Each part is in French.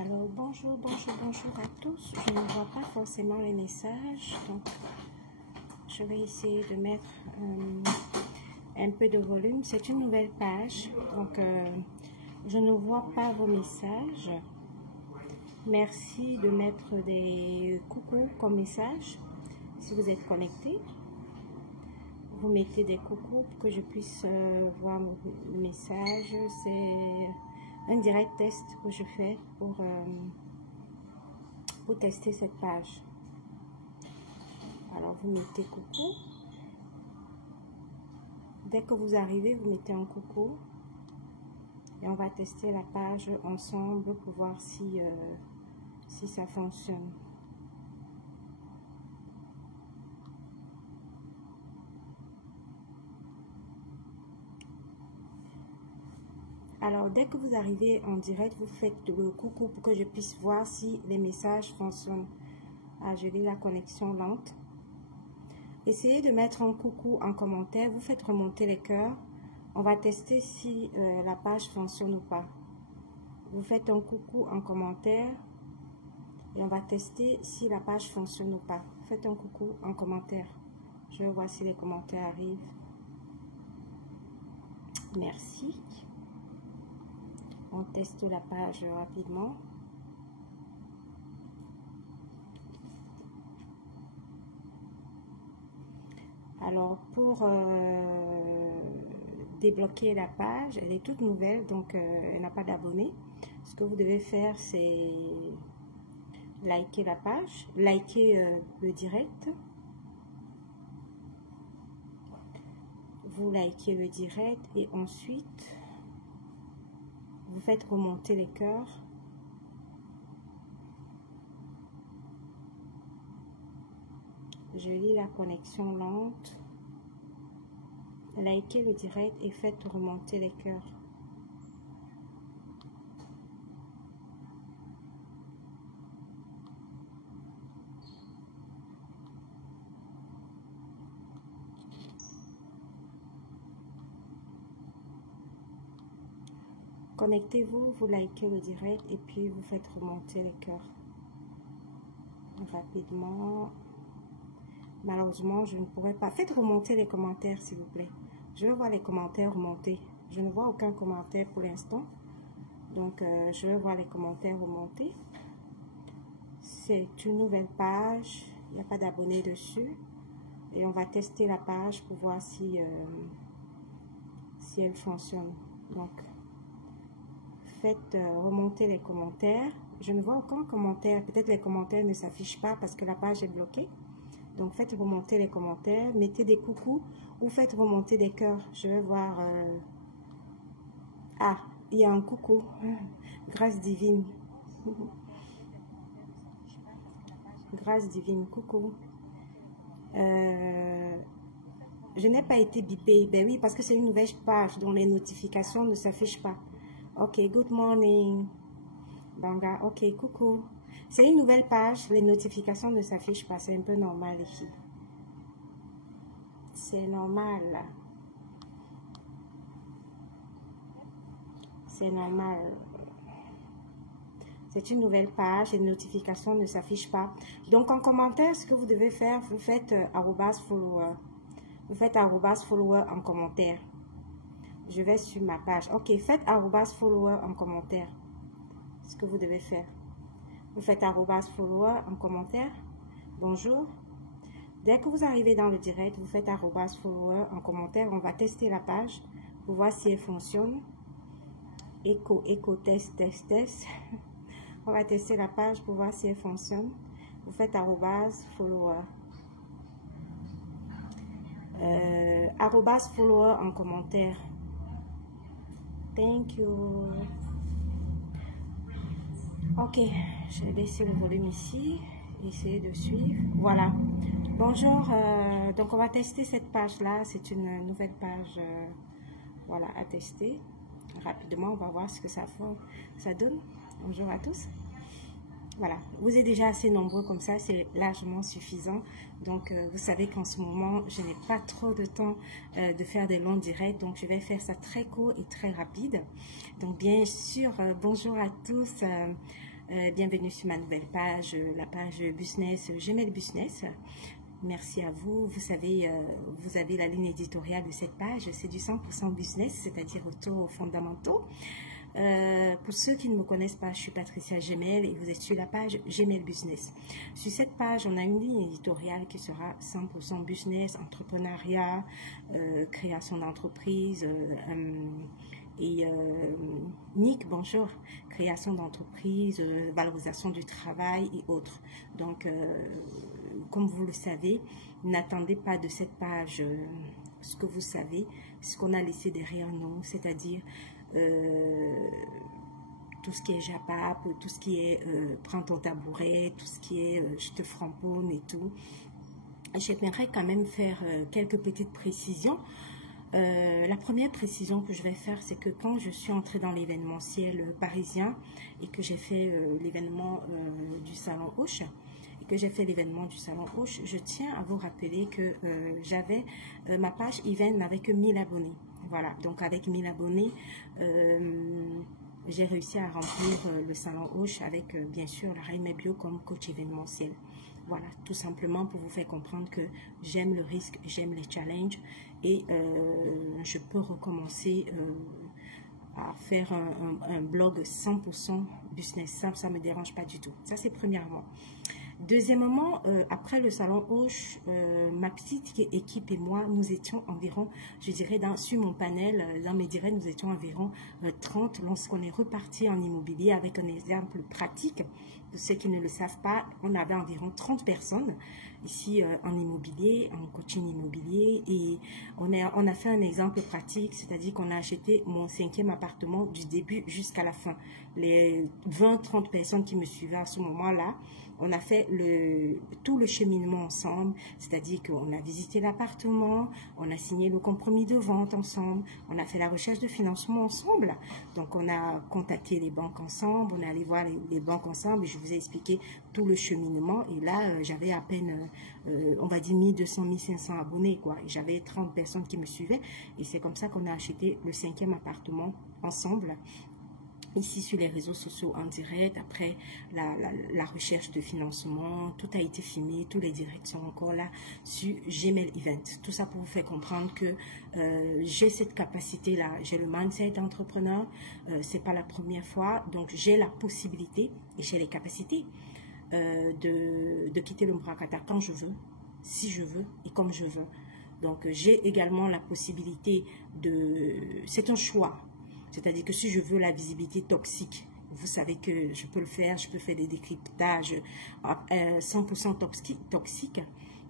Alors bonjour à tous. Je ne vois pas forcément les messages, donc je vais essayer de mettre un peu de volume. C'est une nouvelle page, donc je ne vois pas vos messages. Merci de mettre des coucou comme message si vous êtes connecté. Vous mettez des coucou pour que je puisse voir le message. C'est un direct test que je fais pour tester cette page. Alors vous mettez coucou. Dès que vous arrivez, vous mettez un coucou et on va tester la page ensemble pour voir si ça fonctionne. Alors, dès que vous arrivez en direct, vous faites le coucou pour que je puisse voir si les messages fonctionnent. Ah, je lis la connexion lente. Essayez de mettre un coucou en commentaire. Vous faites remonter les cœurs. On va tester si la page fonctionne ou pas. Vous faites un coucou en commentaire et on va tester si la page fonctionne ou pas. Faites un coucou en commentaire. Je vois si les commentaires arrivent. Merci. On teste la page rapidement. Alors, pour débloquer la page, elle est toute nouvelle, donc elle n'a pas d'abonnés. Ce que vous devez faire, c'est liker la page, liker le direct. Vous likez le direct et ensuite vous faites remonter les cœurs. Je lis la connexion lente. Likez le direct et faites remonter les cœurs. Connectez-vous, vous likez le direct et puis vous faites remonter les cœurs. Rapidement. Malheureusement, je ne pourrais pas. Faites remonter les commentaires, s'il vous plaît. Je veux voir les commentaires remonter. Je ne vois aucun commentaire pour l'instant. Donc, je veux voir les commentaires remonter. C'est une nouvelle page. Il n'y a pas d'abonnés dessus. Et on va tester la page pour voir si elle fonctionne. Donc, faites remonter les commentaires. Je ne vois aucun commentaire. Peut-être les commentaires ne s'affichent pas parce que la page est bloquée. Donc, faites remonter les commentaires. Mettez des coucous ou faites remonter des cœurs. Je vais voir. Ah, il y a un coucou. Grâce divine. Grâce divine. Coucou. Je n'ai pas été bipée. Ben oui, parce que c'est une nouvelle page dont les notifications ne s'affichent pas. Ok, good morning. Banga, ok, coucou. C'est une nouvelle page, les notifications ne s'affichent pas, c'est un peu normal ici. C'est normal. C'est normal. C'est une nouvelle page, les notifications ne s'affichent pas. Donc en commentaire, ce que vous devez faire, vous faites @follower. Vous faites @follower en commentaire. Je vais sur ma page. Ok, faites @follower en commentaire. Ce que vous devez faire. Vous faites @follower en commentaire. Bonjour. Dès que vous arrivez dans le direct, vous faites @follower en commentaire. On va tester la page pour voir si elle fonctionne. Écho, test. On va tester la page pour voir si elle fonctionne. Vous faites @follower. @follower en commentaire. Thank you. Ok, je vais baisser le volume ici, essayer de suivre. Voilà. Bonjour, donc on va tester cette page-là. C'est une nouvelle page, voilà, à tester. Rapidement, on va voir ce que ça donne. Bonjour à tous. Voilà, vous êtes déjà assez nombreux comme ça, c'est largement suffisant. Donc, vous savez qu'en ce moment, je n'ai pas trop de temps de faire des longs directs. Donc, je vais faire ça très court et très rapide. Donc, bien sûr, bonjour à tous. Bienvenue sur ma nouvelle page, la page business, Gmail Business. Merci à vous. Vous savez, vous avez la ligne éditoriale de cette page, c'est du 100% business, c'est-à-dire retour aux fondamentaux. Pour ceux qui ne me connaissent pas, je suis Patricia Gmail et vous êtes sur la page Gmail Business. Sur cette page, on a une ligne éditoriale qui sera 100% business, entrepreneuriat, création d'entreprise et Nick, bonjour, création d'entreprise, valorisation du travail et autres. Donc, comme vous le savez, n'attendez pas de cette page ce que vous savez, ce qu'on a laissé derrière nous, c'est-à-dire tout ce qui est japap, tout ce qui est prends ton tabouret, tout ce qui est je te framponne et tout. J'aimerais quand même faire quelques petites précisions. La première précision que je vais faire, c'est que quand je suis entrée dans l'événementiel parisien et que j'ai fait l'événement du Salon Hoche, je tiens à vous rappeler que j'avais ma page event n'avait que 1000 abonnés. Voilà, donc avec 1000 abonnés, j'ai réussi à remplir le Salon Hoche avec bien sûr la Reine Bio comme coach événementiel. Voilà, tout simplement pour vous faire comprendre que j'aime le risque, j'aime les challenges et je peux recommencer à faire un blog 100% business. Ça ne me dérange pas du tout. Ça, c'est premièrement. Deuxièmement, après le Salon Hoche, ma petite équipe et moi, nous étions environ, je dirais, sur mon panel, dans mes directs, nous étions environ 30 lorsqu'on est reparti en immobilier avec un exemple pratique. Pour ceux qui ne le savent pas, on avait environ 30 personnes ici en immobilier, en coaching immobilier et on a fait un exemple pratique, c'est-à-dire qu'on a acheté mon 5e appartement du début jusqu'à la fin. Les 20-30 personnes qui me suivaient à ce moment-là, on a fait tout le cheminement ensemble, c'est-à-dire qu'on a visité l'appartement, on a signé le compromis de vente ensemble, on a fait la recherche de financement ensemble. Donc, on a contacté les banques ensemble, on est allé voir les banques ensemble et je vous ai expliqué tout le cheminement. Et là, j'avais à peine, on va dire 1200, 1500 abonnés, quoi. J'avais 30 personnes qui me suivaient et c'est comme ça qu'on a acheté le 5e appartement ensemble. Ici sur les réseaux sociaux en direct, après la recherche de financement, tout a été filmé, tous les directs sont encore là sur Gmail Event. Tout ça pour vous faire comprendre que j'ai cette capacité-là, j'ai le mindset d'entrepreneur, c'est pas la première fois, donc j'ai la possibilité et j'ai les capacités de quitter le Mbrakata quand je veux, si je veux et comme je veux. Donc j'ai également la possibilité c'est un choix. C'est-à-dire que si je veux la visibilité toxique, vous savez que je peux le faire, je peux faire des décryptages 100% toxiques.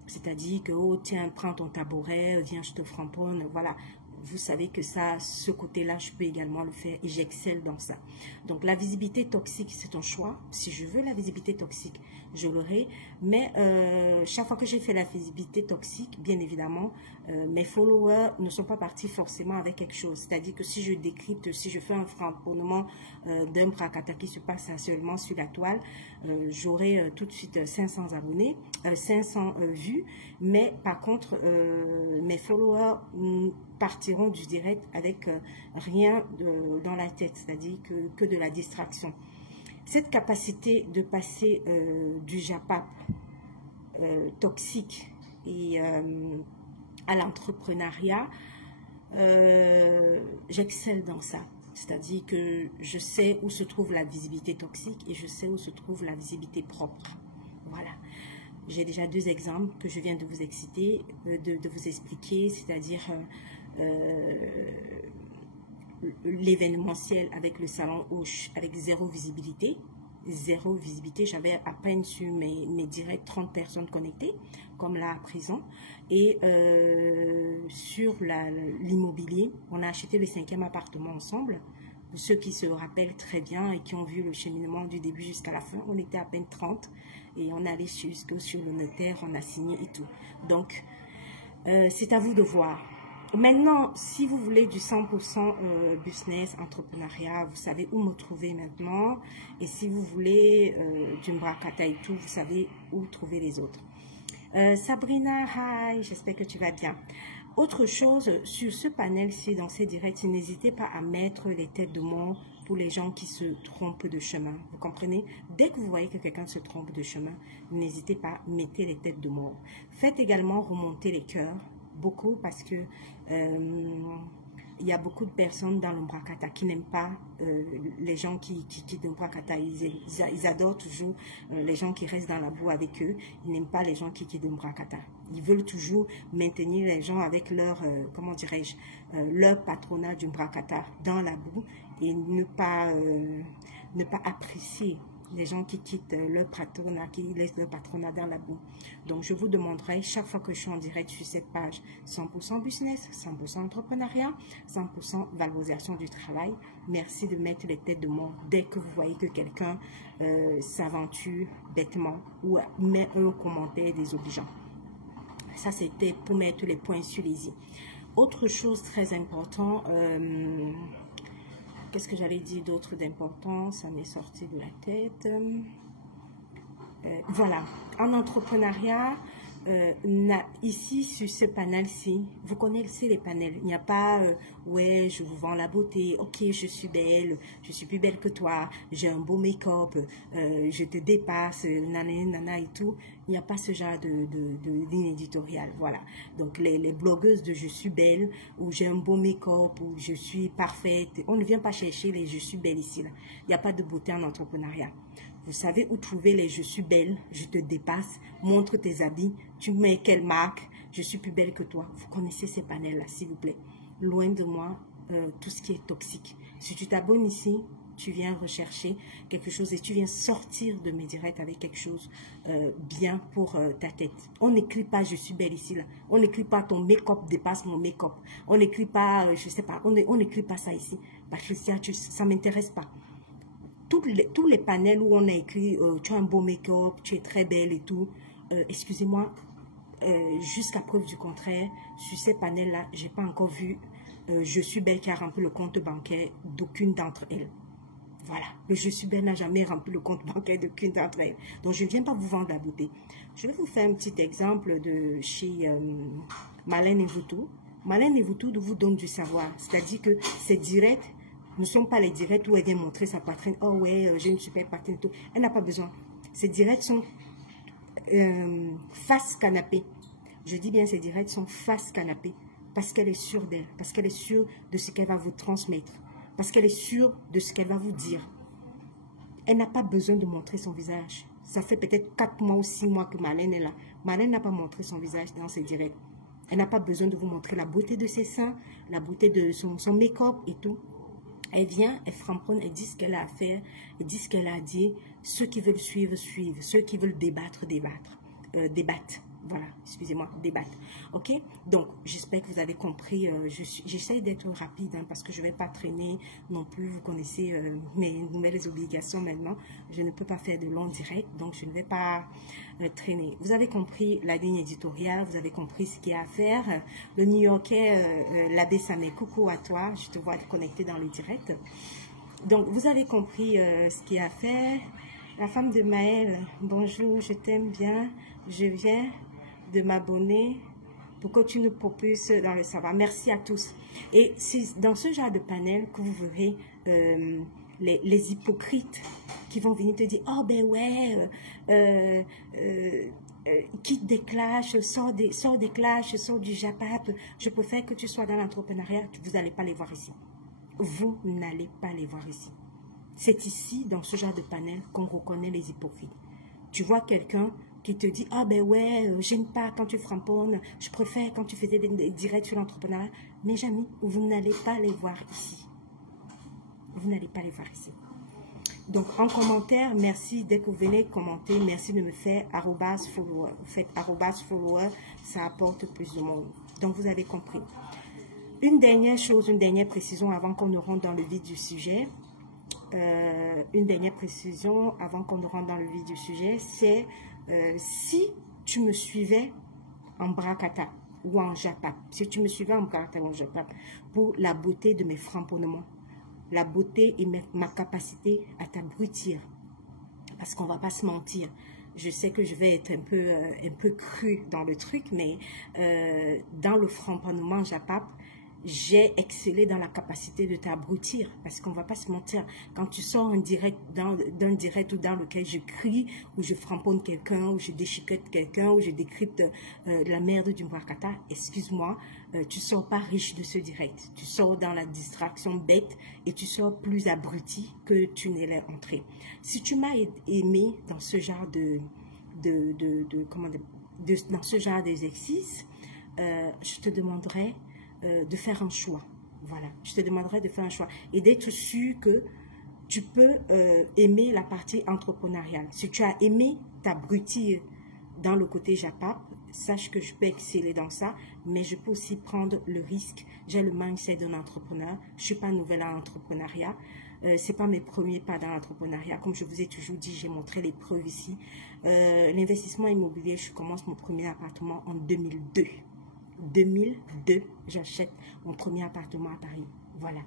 C'est-à-dire que, oh tiens, prends ton tabouret, viens, je te framponne, voilà. Vous savez que ça, ce côté-là, je peux également le faire et j'excelle dans ça. Donc, la visibilité toxique, c'est un choix. Si je veux la visibilité toxique, je l'aurai. Mais chaque fois que j'ai fait la visibilité toxique, bien évidemment, mes followers ne sont pas partis forcément avec quelque chose. C'est-à-dire que si je décrypte, si je fais un framponnement d'un Mbrakata qui se passe seulement sur la toile, j'aurai tout de suite 500 abonnés, 500 vues. Mais par contre, mes followers partiront du direct avec rien dans la tête, c'est-à-dire que de la distraction. Cette capacité de passer du japap toxique et à l'entrepreneuriat, j'excelle dans ça. C'est-à-dire que je sais où se trouve la visibilité toxique et je sais où se trouve la visibilité propre. Voilà. J'ai déjà 2 exemples que je viens de vous exciter, de vous expliquer, c'est-à-dire l'événementiel avec le Salon Hoche avec 0 visibilité. 0 visibilité, j'avais à peine sur mes directs 30 personnes connectées, comme là à présent. Et sur l'immobilier, on a acheté le 5e appartement ensemble. Pour ceux qui se rappellent très bien et qui ont vu le cheminement du début jusqu'à la fin, on était à peine 30 et on allait jusque sur le notaire, on a signé et tout. Donc, c'est à vous de voir. Maintenant, si vous voulez du 100% business, entrepreneuriat, vous savez où me trouver maintenant. Et si vous voulez du Mbrakata et tout, vous savez où trouver les autres. Sabrina, hi, j'espère que tu vas bien. Autre chose, sur ce panel-ci, dans ces directs, n'hésitez pas à mettre les têtes de mort pour les gens qui se trompent de chemin. Vous comprenez? Dès que vous voyez que quelqu'un se trompe de chemin, n'hésitez pas, mettez les têtes de mort. Faites également remonter les cœurs, beaucoup, parce que il y a beaucoup de personnes dans l'Umbrakata qui n'aiment pas les gens qui quittent l'Umbrakata. Ils adorent toujours les gens qui restent dans la boue avec eux. Ils n'aiment pas les gens qui quittent l'Umbrakata. Ils veulent toujours maintenir les gens avec leur, comment dirais-je, leur patronat d'Umbrakata dans la boue et ne pas apprécier les gens qui quittent leur patronat, qui laissent leur patronat dans la boue. Donc, je vous demanderai, chaque fois que je suis en direct sur cette page, 100% business, 100% entrepreneuriat, 100% valorisation du travail. Merci de mettre les têtes de mort dès que vous voyez que quelqu'un s'aventure bêtement ou met un commentaire désobligeant. Ça, c'était pour mettre les points sur les i. Autre chose très importante, qu'est-ce que j'allais dire d'autre d'important? Ça m'est sorti de la tête. Voilà, en entrepreneuriat, ici sur ce panel-ci, vous connaissez les panels. Il n'y a pas, ouais, je vous vends la beauté, ok, je suis belle, je suis plus belle que toi, j'ai un beau make-up, je te dépasse, nana et tout. Il n'y a pas ce genre de ligne éditoriale, voilà. Donc les blogueuses de je suis belle, ou j'ai un beau make-up, ou je suis parfaite, on ne vient pas chercher les je suis belle ici, là. Il n'y a pas de beauté en entrepreneuriat. Vous savez où trouver les je suis belle, je te dépasse, montre tes habits, tu mets quelle marque, je suis plus belle que toi. Vous connaissez ces panels-là, s'il vous plaît. Loin de moi, tout ce qui est toxique. Si tu t'abonnes ici, tu viens rechercher quelque chose et tu viens sortir de mes directs avec quelque chose bien pour ta tête. On n'écrit pas je suis belle ici, là. On n'écrit pas ton make-up dépasse mon make-up. On n'écrit pas, je sais pas, on n'écrit pas ça ici. Patricia, ça ne m'intéresse pas. Tous les panels où on a écrit tu as un beau make-up, tu es très belle et tout, excusez-moi, jusqu'à preuve du contraire, sur ces panels-là, je n'ai pas encore vu je suis belle qui a rempli le compte bancaire d'aucune d'entre elles. Voilà, le je suis belle n'a jamais rempli le compte bancaire d'aucune d'entre elles. Donc, je ne viens pas vous vendre la beauté. Je vais vous faire un petit exemple de chez Marlène Evoutou. Marlène Evoutou vous donne du savoir, c'est-à-dire que c'est direct. Ne sont pas les directs où elle vient montrer sa poitrine. Oh ouais, j'ai une super poitrine et tout. Elle n'a pas besoin. Ces directs sont face canapé. Je dis bien ces directs sont face canapé. Parce qu'elle est sûre d'elle. Parce qu'elle est sûre de ce qu'elle va vous transmettre. Parce qu'elle est sûre de ce qu'elle va vous dire. Elle n'a pas besoin de montrer son visage. Ça fait peut-être 4 mois ou 6 mois que Marlène est là. Marlène n'a pas montré son visage dans ses directs. Elle n'a pas besoin de vous montrer la beauté de ses seins, la beauté de son make-up et tout. Elle vient, elle framponne, elle dit ce qu'elle a à faire, elle dit ce qu'elle a à dire. Ceux qui veulent suivre, suivent. Ceux qui veulent débattre, débattent. Voilà, excusez-moi, débattre. Ok? Donc, j'espère que vous avez compris. J'essaie d'être rapide hein, parce que je ne vais pas traîner non plus. Vous connaissez mes nouvelles obligations maintenant. Je ne peux pas faire de long direct, donc je ne vais pas traîner. Vous avez compris la ligne éditoriale, vous avez compris ce qu'il y a à faire. Le New-Yorkais, l'abbé Samé, coucou à toi. Je te vois connecté dans le direct. Donc, vous avez compris ce qu'il y a à faire. La femme de Maël, bonjour, je t'aime bien. Je viens de m'abonner pour que tu nous propulses dans le savoir. Merci à tous. Et c'est dans ce genre de panel que vous verrez les hypocrites qui vont venir te dire « Oh ben ouais, quitte des clashs, sors des clashs, sors du JAPAP. Je préfère que tu sois dans l'entrepreneuriat. » Vous n'allez pas les voir ici. Vous n'allez pas les voir ici. C'est ici, dans ce genre de panel, qu'on reconnaît les hypocrites. Tu vois quelqu'un qui te dit « Ah ben ouais, j'aime pas quand tu framponnes, je préfère quand tu faisais des directs sur l'entrepreneuriat. » Mes amis, vous n'allez pas les voir ici. Vous n'allez pas les voir ici. Donc, en commentaire, merci dès que vous venez commenter. Merci de me faire @follower. Vous faites @follower, ça apporte plus de monde. Donc, vous avez compris. Une dernière chose, une dernière précision avant qu'on ne rentre dans le vif du sujet. Une dernière précision avant qu'on ne rentre dans le vif du sujet, c'est si tu me suivais en Brakata ou en Japap, si tu me suivais en Brakata ou en Japap, pour la beauté de mes framponnements, la beauté et ma capacité à t'abrutir, parce qu'on ne va pas se mentir. Je sais que je vais être un peu cru dans le truc, mais dans le framponnement Japap, j'ai excellé dans la capacité de t'abrutir. Parce qu'on ne va pas se mentir. Quand tu sors en direct, d'un direct ou dans lequel je crie, ou je framponne quelqu'un, ou je déchiquette quelqu'un, ou je décrypte la merde du Mbakata, excuse-moi, tu sors pas riche de ce direct. Tu sors dans la distraction bête et tu sors plus abruti que tu n'es entré. Si tu m'as aimé dans ce genre dans ce genre d'exercice, je te demanderai de faire un choix. Voilà, je te demanderai de faire un choix et d'être sûr que tu peux aimer la partie entrepreneuriale. Si tu as aimé t'abrutir dans le côté JAPAP, sache que je peux exceller dans ça, mais je peux aussi prendre le risque. J'ai le mindset d'un entrepreneur. Je ne suis pas nouvelle en entrepreneuriat. Ce n'est pas mes premiers pas dans l'entrepreneuriat. Comme je vous ai toujours dit, j'ai montré les preuves ici. L'investissement immobilier, je commence mon premier appartement en 2002. 2002, j'achète mon premier appartement à Paris. Voilà.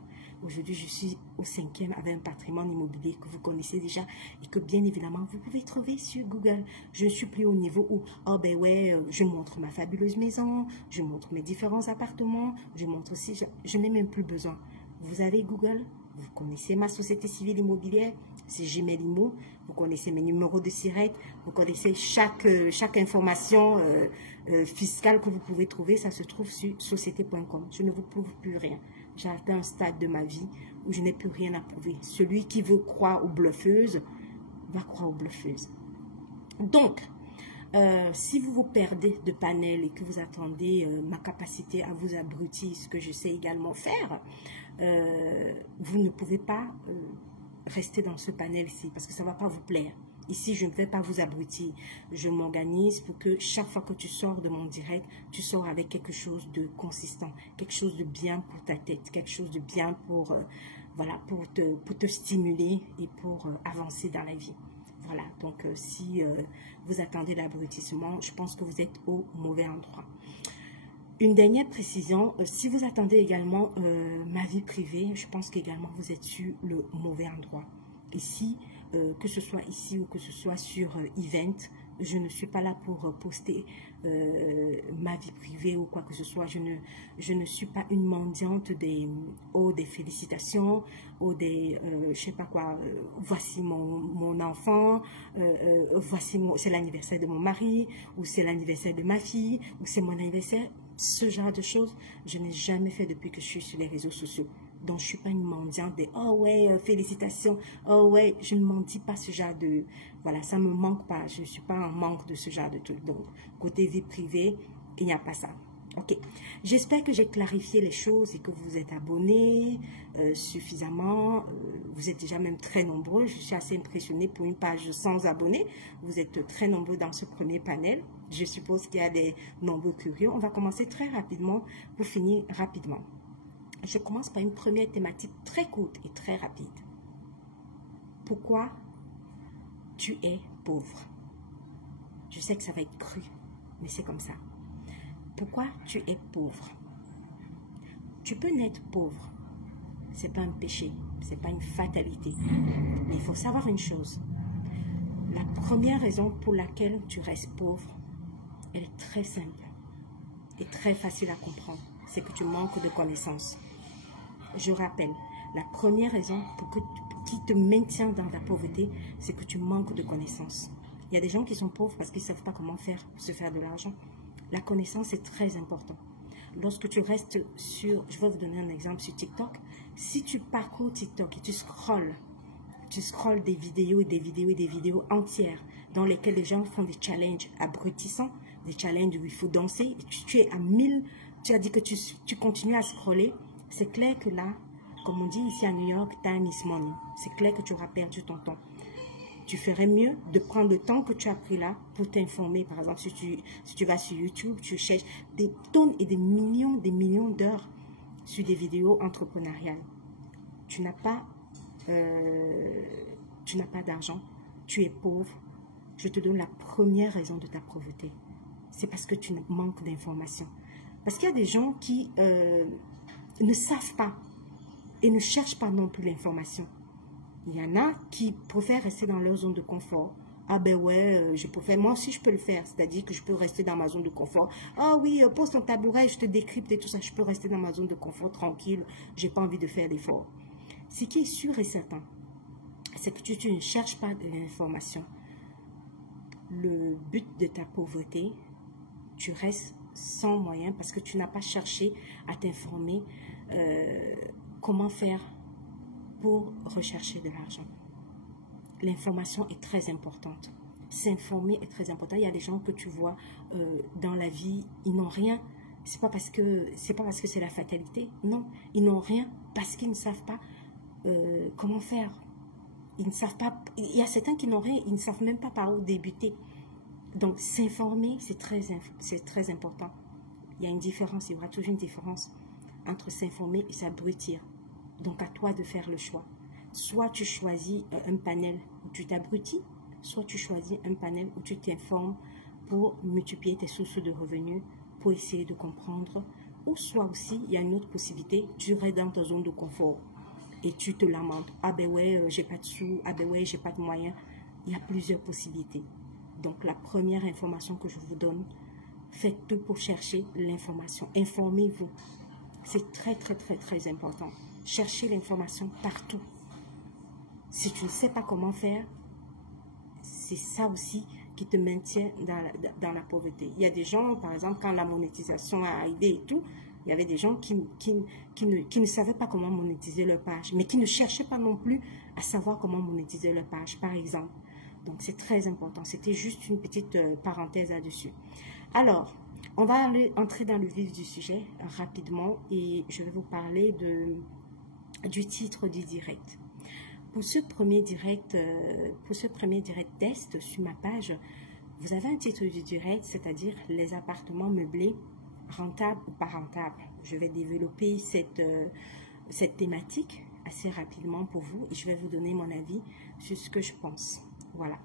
Aujourd'hui, je suis au 5e avec un patrimoine immobilier que vous connaissez déjà et que bien évidemment, vous pouvez trouver sur Google. Je ne suis plus au niveau où, oh ben ouais, je montre ma fabuleuse maison, je montre mes différents appartements, je montre aussi, je n'ai même plus besoin. Vous avez Google, vous connaissez ma société civile immobilière, c'est Gmail Immo, vous connaissez mes numéros de SIRET, vous connaissez chaque information fiscale que vous pouvez trouver, ça se trouve sur société.com. Je ne vous prouve plus rien. J'ai atteint un stade de ma vie où je n'ai plus rien à prouver. Celui qui veut croire aux bluffeuses, va croire aux bluffeuses. Donc, si vous vous perdez de panel et que vous attendez ma capacité à vous abrutir, ce que je sais également faire, vous ne pouvez pas rester dans ce panel-ci parce que ça ne va pas vous plaire. Ici, je ne vais pas vous abrutir. Je m'organise pour que chaque fois que tu sors de mon direct, tu sors avec quelque chose de consistant, quelque chose de bien pour ta tête, quelque chose de bien pour, voilà, pour te stimuler et pour avancer dans la vie. Voilà, donc si vous attendez l'abrutissement, je pense que vous êtes au mauvais endroit. Une dernière précision, si vous attendez également ma vie privée, je pense qu'également vous êtes sur le mauvais endroit. Ici, que ce soit ici ou que ce soit sur Event, je ne suis pas là pour poster ma vie privée ou quoi que ce soit. Je ne suis pas une mendiante des félicitations, je sais pas quoi, voici mon enfant, voici c'est l'anniversaire de mon mari, ou c'est l'anniversaire de ma fille, ou c'est mon anniversaire. Ce genre de choses, je n'ai jamais fait depuis que je suis sur les réseaux sociaux. Donc, je ne suis pas une mendiante de « Oh ouais, félicitations, oh ouais », je ne mendie pas ce genre de... Voilà, ça ne me manque pas, je ne suis pas en manque de ce genre de trucs. Donc, côté vie privée, il n'y a pas ça. Ok, j'espère que j'ai clarifié les choses et que vous êtes abonnés suffisamment. Vous êtes déjà même très nombreux. Je suis assez impressionnée pour une page sans abonnés. Vous êtes très nombreux dans ce premier panel. Je suppose qu'il y a des nombreux curieux. On va commencer très rapidement pour finir rapidement. Je commence par une première thématique très courte et très rapide. Pourquoi tu es pauvre? Je sais que ça va être cru, mais c'est comme ça. Pourquoi tu es pauvre? Tu peux naître pauvre. Ce n'est pas un péché, ce n'est pas une fatalité. Mais il faut savoir une chose. La première raison pour laquelle tu restes pauvre, elle est très simple et très facile à comprendre. C'est que tu manques de connaissances. Je rappelle, la première raison qui te maintient dans la pauvreté, c'est que tu manques de connaissances. Il y a des gens qui sont pauvres parce qu'ils ne savent pas comment se faire de l'argent. La connaissance est très importante. Lorsque tu restes sur, je vais vous donner un exemple sur TikTok. Si tu parcours TikTok et tu scrolles des vidéos et des vidéos et des vidéos entières dans lesquelles les gens font des challenges abrutissants, des challenges où il faut danser, et tu es à 1000, tu as dit que tu continues à scroller, c'est clair que là, comme on dit ici à New York, time is money. C'est clair que tu auras perdu ton temps. Tu ferais mieux de prendre le temps que tu as pris là pour t'informer. Par exemple, si tu vas sur YouTube, tu cherches des tonnes et des millions d'heures sur des vidéos entrepreneuriales. Tu n'as pas d'argent, tu es pauvre. Je te donne la première raison de ta pauvreté. C'est parce que tu manques d'informations. Parce qu'il y a des gens qui ne savent pas et ne cherchent pas non plus l'information. Il y en a qui préfèrent rester dans leur zone de confort Ah ben ouais, je peux faire. Moi aussi, je peux le faire. C'est-à-dire que je peux rester dans ma zone de confort. Ah oui, pose ton tabouret, je te décrypte et tout ça. Je peux rester dans ma zone de confort tranquille. J'ai pas envie de faire l'effort. Ce qui est sûr et certain, c'est que tu ne cherches pas de l'information. Le but de ta pauvreté, tu restes sans moyens parce que tu n'as pas cherché à t'informer comment faire pour rechercher de l'argent. L'information est très importante. S'informer est très important. Il y a des gens que tu vois dans la vie, ils n'ont rien. C'est pas parce que c'est la fatalité. Non, ils n'ont rien parce qu'ils ne savent pas comment faire. Ils ne savent pas. Il y a certains qui n'ont rien, ils ne savent même pas par où débuter. Donc s'informer, c'est très important. Il y a une différence, il y aura toujours une différence entre s'informer et s'abrutir. Donc à toi de faire le choix. Soit tu choisis un panel où tu t'abrutis, soit tu choisis un panel où tu t'informes pour multiplier tes sources de revenus, pour essayer de comprendre. Ou soit aussi, il y a une autre possibilité, tu restes dans ta zone de confort et tu te lamentes. Ah ben ouais, j'ai pas de sous, ah ben ouais, j'ai pas de moyens. Il y a plusieurs possibilités. Donc la première information que je vous donne, faites tout pour chercher l'information. Informez-vous. C'est très important. Cherchez l'information partout. Si tu ne sais pas comment faire, c'est ça aussi qui te maintient dans la pauvreté. Il y a des gens, par exemple, quand la monétisation a arrivé et tout, il y avait des gens qui ne savaient pas comment monétiser leur page, mais qui ne cherchaient pas non plus à savoir comment monétiser leur page, par exemple. Donc, c'est très important. C'était juste une petite parenthèse là-dessus. Alors, on va entrer dans le vif du sujet rapidement et je vais vous parler du titre du direct. Pour ce premier direct test sur ma page, vous avez un titre du direct, c'est-à-dire les appartements meublés, rentables ou pas rentables. Je vais développer cette thématique assez rapidement pour vous et je vais vous donner mon avis sur ce que je pense. Voilà.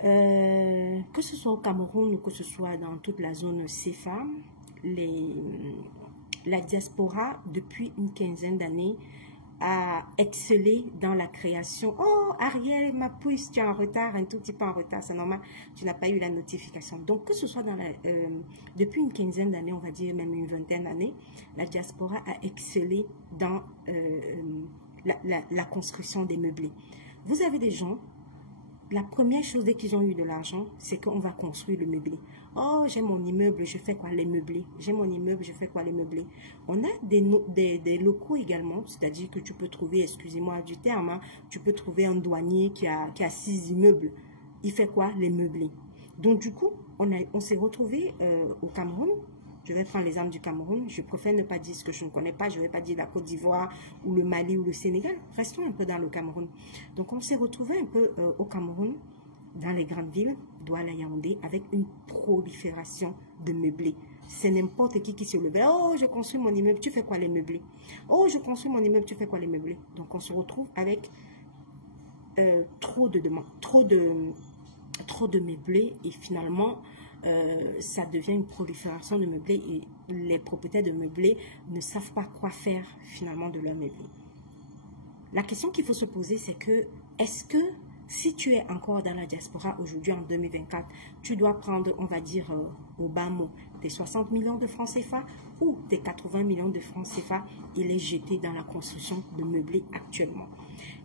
Que ce soit au Cameroun ou que ce soit dans toute la zone CFA, la diaspora, depuis une quinzaine d'années, a excellé dans la création. Oh, Ariel, ma pousse, tu es en retard, un tout petit peu en retard, c'est normal, tu n'as pas eu la notification. Donc, que ce soit depuis une quinzaine d'années, on va dire même une vingtaine d'années, la diaspora a excellé dans la construction des meublés. Vous avez des gens, la première chose dès qu'ils ont eu de l'argent, c'est qu'on va construire le meublé. Oh, j'ai mon immeuble, je fais quoi les meubler? J'ai mon immeuble, je fais quoi les meubler? On a des locaux également, c'est-à-dire que tu peux trouver, excusez-moi du terme, hein, tu peux trouver un douanier qui a 6 immeubles. Il fait quoi? Les meubler. Donc du coup, on s'est retrouvé au Cameroun. Je vais prendre l'exemple du Cameroun. Je préfère ne pas dire ce que je ne connais pas. Je ne vais pas dire la Côte d'Ivoire ou le Mali ou le Sénégal. Restons un peu dans le Cameroun. Donc, on s'est retrouvé un peu au Cameroun, dans les grandes villes, Douala, Yaoundé, avec une prolifération de meublés. C'est n'importe qui se levait. Oh, je construis mon immeuble. Tu fais quoi les meublés? Oh, je construis mon immeuble. Tu fais quoi les meublés? Donc, on se retrouve avec trop de demandes, trop de meublés et finalement... ça devient une prolifération de meublés et les propriétaires de meublés ne savent pas quoi faire finalement de leurs meublés. La question qu'il faut se poser, c'est que est-ce que si tu es encore dans la diaspora aujourd'hui en 2024, tu dois prendre, on va dire au bas mot, tes 60 millions de francs CFA ou tes 80 millions de francs CFA et les jeter dans la construction de meublés actuellement?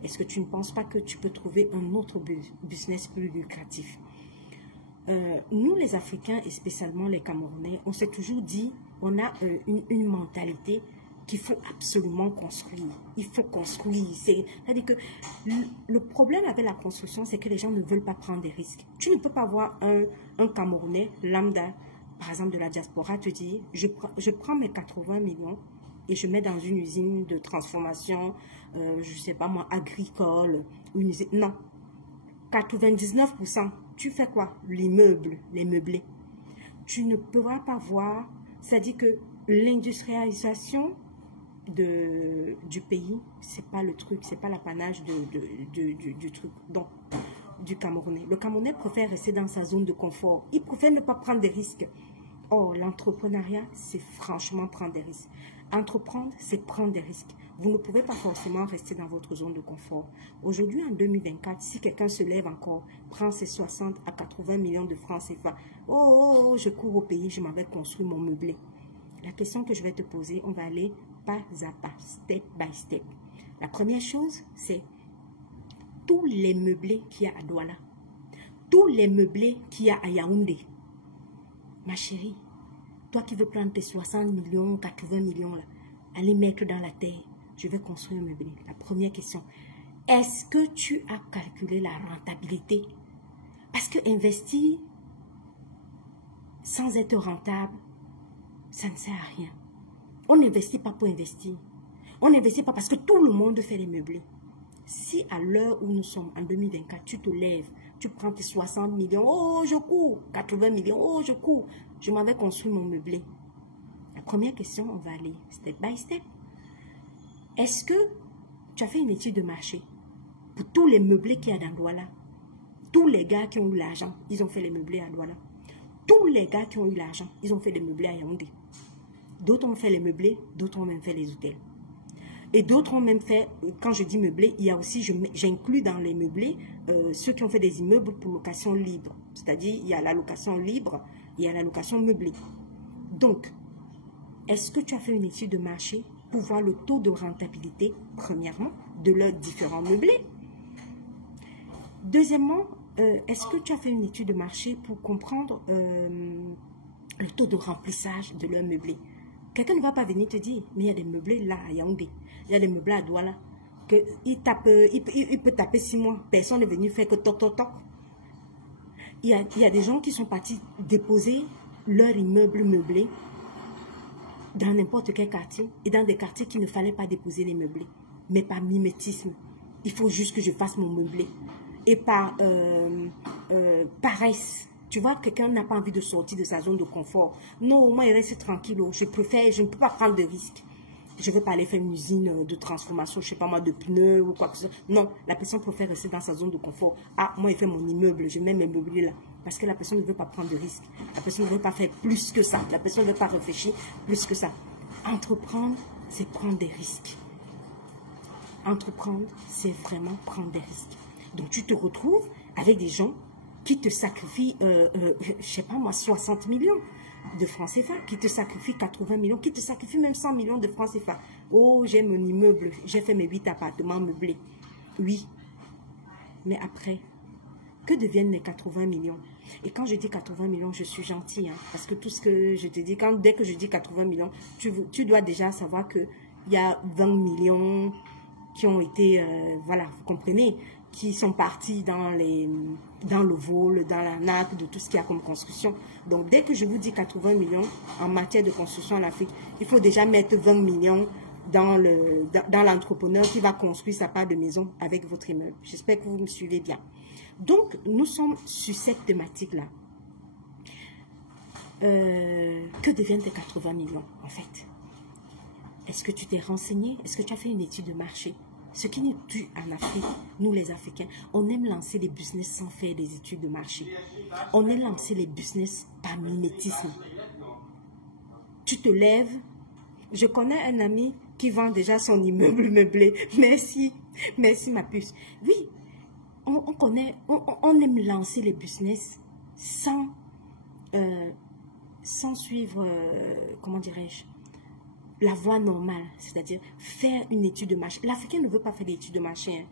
Est-ce que tu ne penses pas que tu peux trouver un autre business plus lucratif? Nous les Africains et spécialement les Camerounais, on s'est toujours dit, on a une mentalité qu'il faut absolument construire. Il faut construire. C'est-à-dire que le problème avec la construction, c'est que les gens ne veulent pas prendre des risques. Tu ne peux pas voir un Camerounais lambda, par exemple de la diaspora, te dire, je prends mes 80 millions et je mets dans une usine de transformation, je ne sais pas moi, agricole, une usine. Non. 99%, tu fais quoi? L'immeuble, les meublés. Tu ne pourras pas voir, c'est-à-dire que l'industrialisation du pays, c'est pas le truc, c'est pas l'apanage du truc, donc du Camerounais. Le Camerounais préfère rester dans sa zone de confort. Il préfère ne pas prendre des risques. Or, l'entrepreneuriat, c'est franchement prendre des risques. Entreprendre, c'est prendre des risques. Vous ne pouvez pas forcément rester dans votre zone de confort. Aujourd'hui, en 2024, si quelqu'un se lève encore, prend ses 60 à 80 millions de francs CFA, oh, je cours au pays, je m'en vais construire mon meublé. La question que je vais te poser, on va aller pas à pas, step by step. La première chose, c'est tous les meublés qu'il y a à Douala, tous les meublés qu'il y a à Yaoundé. Ma chérie, toi qui veux prendre tes 60 millions, 80 millions, là, aller mettre dans la terre, je vais construire un meublé. La première question, est-ce que tu as calculé la rentabilité? Parce que investir sans être rentable, ça ne sert à rien. On n'investit pas pour investir. On n'investit pas parce que tout le monde fait les meublés. Si à l'heure où nous sommes, en 2024, tu te lèves, tu prends tes 60 millions, oh je cours, 80 millions, oh je cours, je m'en vais construire mon meublé. La première question, on va aller step by step. Est-ce que tu as fait une étude de marché pour tous les meublés qu'il y a dans Douala? Tous les gars qui ont eu l'argent, ils ont fait les meublés à Douala. Tous les gars qui ont eu l'argent, ils ont fait des meublés à Yaoundé. D'autres ont fait les meublés, d'autres ont même fait les hôtels. Et d'autres ont même fait, quand je dis meublés, il y a aussi, j'inclus dans les meublés ceux qui ont fait des immeubles pour location libre. C'est-à-dire, il y a la location libre, il y a la location meublée. Donc, est-ce que tu as fait une étude de marché pour voir le taux de rentabilité, premièrement, de leurs différents meublés? Deuxièmement, est-ce que tu as fait une étude de marché pour comprendre le taux de remplissage de leurs meublés? Quelqu'un ne va pas venir te dire, mais il y a des meublés là à Yaoundé, il y a des meublés à Douala, il peut taper 6 mois, personne n'est venu faire que toc toc toc. Il y a des gens qui sont partis déposer leur immeuble meublé dans n'importe quel quartier, et dans des quartiers qu'il ne fallait pas déposer les meublés, mais par mimétisme. Il faut juste que je fasse mon meublé. Et par paresse. Tu vois, quelqu'un n'a pas envie de sortir de sa zone de confort. Non, moi, il reste tranquille. Je ne peux pas prendre de risques. Je ne vais pas aller faire une usine de transformation, je ne sais pas moi, de pneus ou quoi que ce soit. Non, la personne préfère rester dans sa zone de confort. Ah, moi, il fait mon immeuble, je mets mes meublés là. Parce que la personne ne veut pas prendre de risques. La personne ne veut pas faire plus que ça. La personne ne veut pas réfléchir plus que ça. Entreprendre, c'est prendre des risques. Entreprendre, c'est vraiment prendre des risques. Donc, tu te retrouves avec des gens qui te sacrifient, je ne sais pas moi, 60 millions de francs CFA, qui te sacrifient 80 millions, qui te sacrifient même 100 millions de francs CFA. Oh, j'ai mon immeuble, j'ai fait mes 8 appartements meublés. Oui, mais après, que deviennent les 80 millions? Et quand je dis 80 millions, je suis gentille, hein, parce que tout ce que je te dis, dès que je dis 80 millions, tu dois déjà savoir qu'il y a 20 millions qui ont été, voilà, vous comprenez, qui sont partis dans le vol, dans la nappe, de tout ce qu'il y a comme construction. Donc, dès que je vous dis 80 millions en matière de construction en Afrique, il faut déjà mettre 20 millions dans l'entrepreneur qui va construire sa part de maison avec votre immeuble. J'espère que vous me suivez bien. Donc, nous sommes sur cette thématique-là. Que deviennent tes 80 millions, en fait? Est-ce que tu t'es renseigné? Est-ce que tu as fait une étude de marché? Ce qui n'est plus en Afrique, nous les Africains, on aime lancer des business sans faire des études de marché. On aime lancer les business par mimétisme. Tu te lèves. Je connais un ami qui vend déjà son immeuble meublé. Merci, merci ma puce. Oui, on aime lancer les business sans suivre, comment dirais-je, la voie normale, c'est-à-dire faire une étude de marché. L'Africain ne veut pas faire d'études de marché. Hein.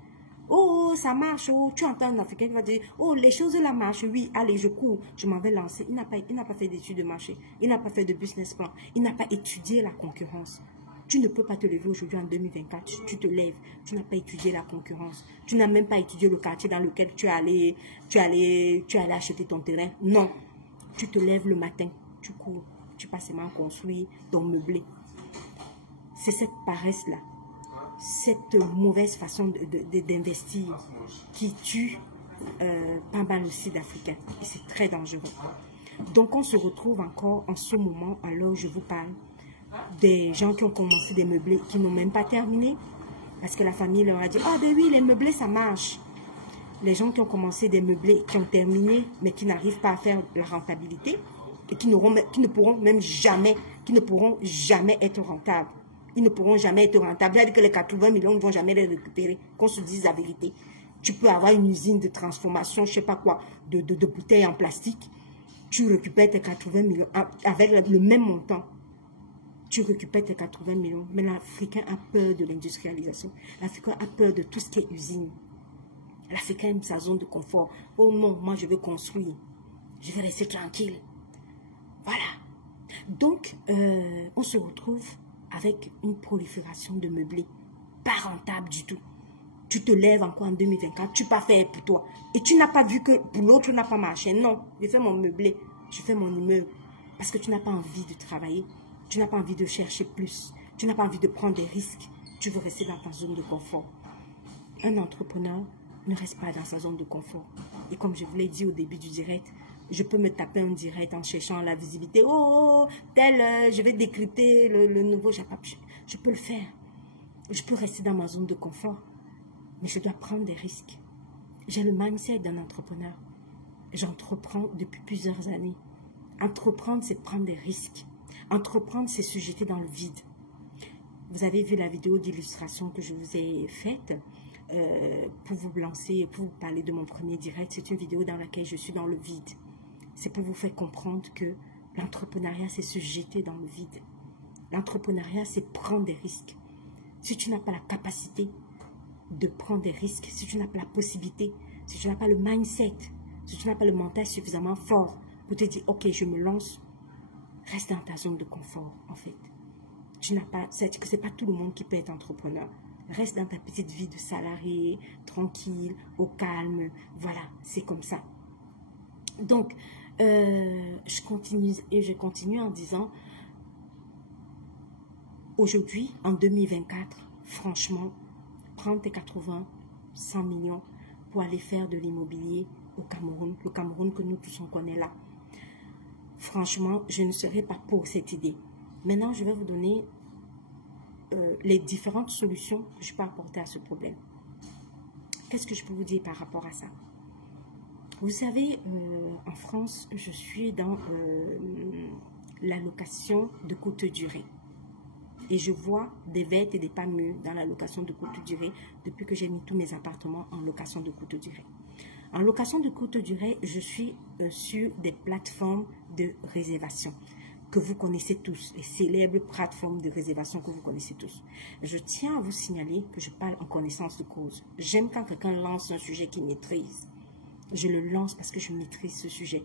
Oh, ça marche. Oh, tu entends un Africain qui va dire, oh, les choses là marchent. Oui, allez, je cours, je m'en vais lancer. Il n'a pas fait d'études de marché. Il n'a pas fait de business plan. Il n'a pas étudié la concurrence. Tu ne peux pas te lever aujourd'hui en 2024. Tu te lèves. Tu n'as pas étudié la concurrence. Tu n'as même pas étudié le quartier dans lequel tu es allé acheter ton terrain. Non. Tu te lèves le matin. Tu cours. Tu passes seulement construire ton meublé. C'est cette paresse-là, cette mauvaise façon d'investir qui tue pas mal le sud africain. Et c'est très dangereux. Donc, on se retrouve encore en ce moment, à l'heure où je vous parle, des gens qui ont commencé des meublés qui n'ont même pas terminé. Parce que la famille leur a dit, ah ben oui, les meublés, ça marche. Les gens qui ont commencé des meublés, qui ont terminé, mais qui n'arrivent pas à faire la rentabilité, et qui ne pourront jamais être rentables. Ils ne pourront jamais être rentables. C'est-à-dire que les 80 millions ne vont jamais les récupérer. Qu'on se dise la vérité. Tu peux avoir une usine de transformation, je ne sais pas quoi, de bouteilles en plastique. Tu récupères tes 80 millions avec le même montant. Tu récupères tes 80 millions. Mais l'Africain a peur de l'industrialisation. L'Africain a peur de tout ce qui est usine. L'Africain aime sa zone de confort. Oh non, moi je veux construire. Je vais rester tranquille. Voilà. Donc, on se retrouve avec une prolifération de meublés. Pas rentable du tout. Tu te lèves encore en 2024, tu pas fait pour toi. Et tu n'as pas vu que pour l'autre n'a pas marché. Non, je fais mon meublé, je fais mon immeuble. Parce que tu n'as pas envie de travailler. Tu n'as pas envie de chercher plus. Tu n'as pas envie de prendre des risques. Tu veux rester dans ta zone de confort. Un entrepreneur ne reste pas dans sa zone de confort. Et comme je vous l'ai dit au début du direct, je peux me taper un direct en cherchant la visibilité. Oh, tel, je vais décrypter le nouveau. Je peux le faire. Je peux rester dans ma zone de confort. Mais je dois prendre des risques. J'ai le mindset d'un entrepreneur. J'entreprends depuis plusieurs années. Entreprendre, c'est prendre des risques. Entreprendre, c'est se jeter dans le vide. Vous avez vu la vidéo d'illustration que je vous ai faite pour vous lancer, pour vous parler de mon premier direct. C'est une vidéo dans laquelle je suis dans le vide. C'est pour vous faire comprendre que l'entrepreneuriat, c'est se jeter dans le vide. L'entrepreneuriat, c'est prendre des risques. Si tu n'as pas la capacité de prendre des risques, si tu n'as pas la possibilité, si tu n'as pas le mindset, si tu n'as pas le mental suffisamment fort pour te dire, ok, je me lance, reste dans ta zone de confort, en fait. Tu n'as pas, c'est pas tout le monde qui peut être entrepreneur. Reste dans ta petite vie de salarié, tranquille, au calme, voilà, c'est comme ça. Donc, je continue en disant, aujourd'hui, en 2024, franchement, prendre tes 80, 100 millions pour aller faire de l'immobilier au Cameroun, le Cameroun que nous tous on connaît là. Franchement, je ne serai pas pour cette idée. Maintenant, je vais vous donner les différentes solutions que je peux apporter à ce problème. Qu'est-ce que je peux vous dire par rapport à ça? Vous savez, en France, je suis dans la location de courte durée. Et je vois des bêtes et des pas mûres dans la location de courte durée depuis que j'ai mis tous mes appartements en location de courte durée. En location de courte durée, je suis sur des plateformes de réservation que vous connaissez tous, les célèbres plateformes de réservation que vous connaissez tous. Je tiens à vous signaler que je parle en connaissance de cause. J'aime quand quelqu'un lance un sujet qu'il maîtrise. Je le lance parce que je maîtrise ce sujet.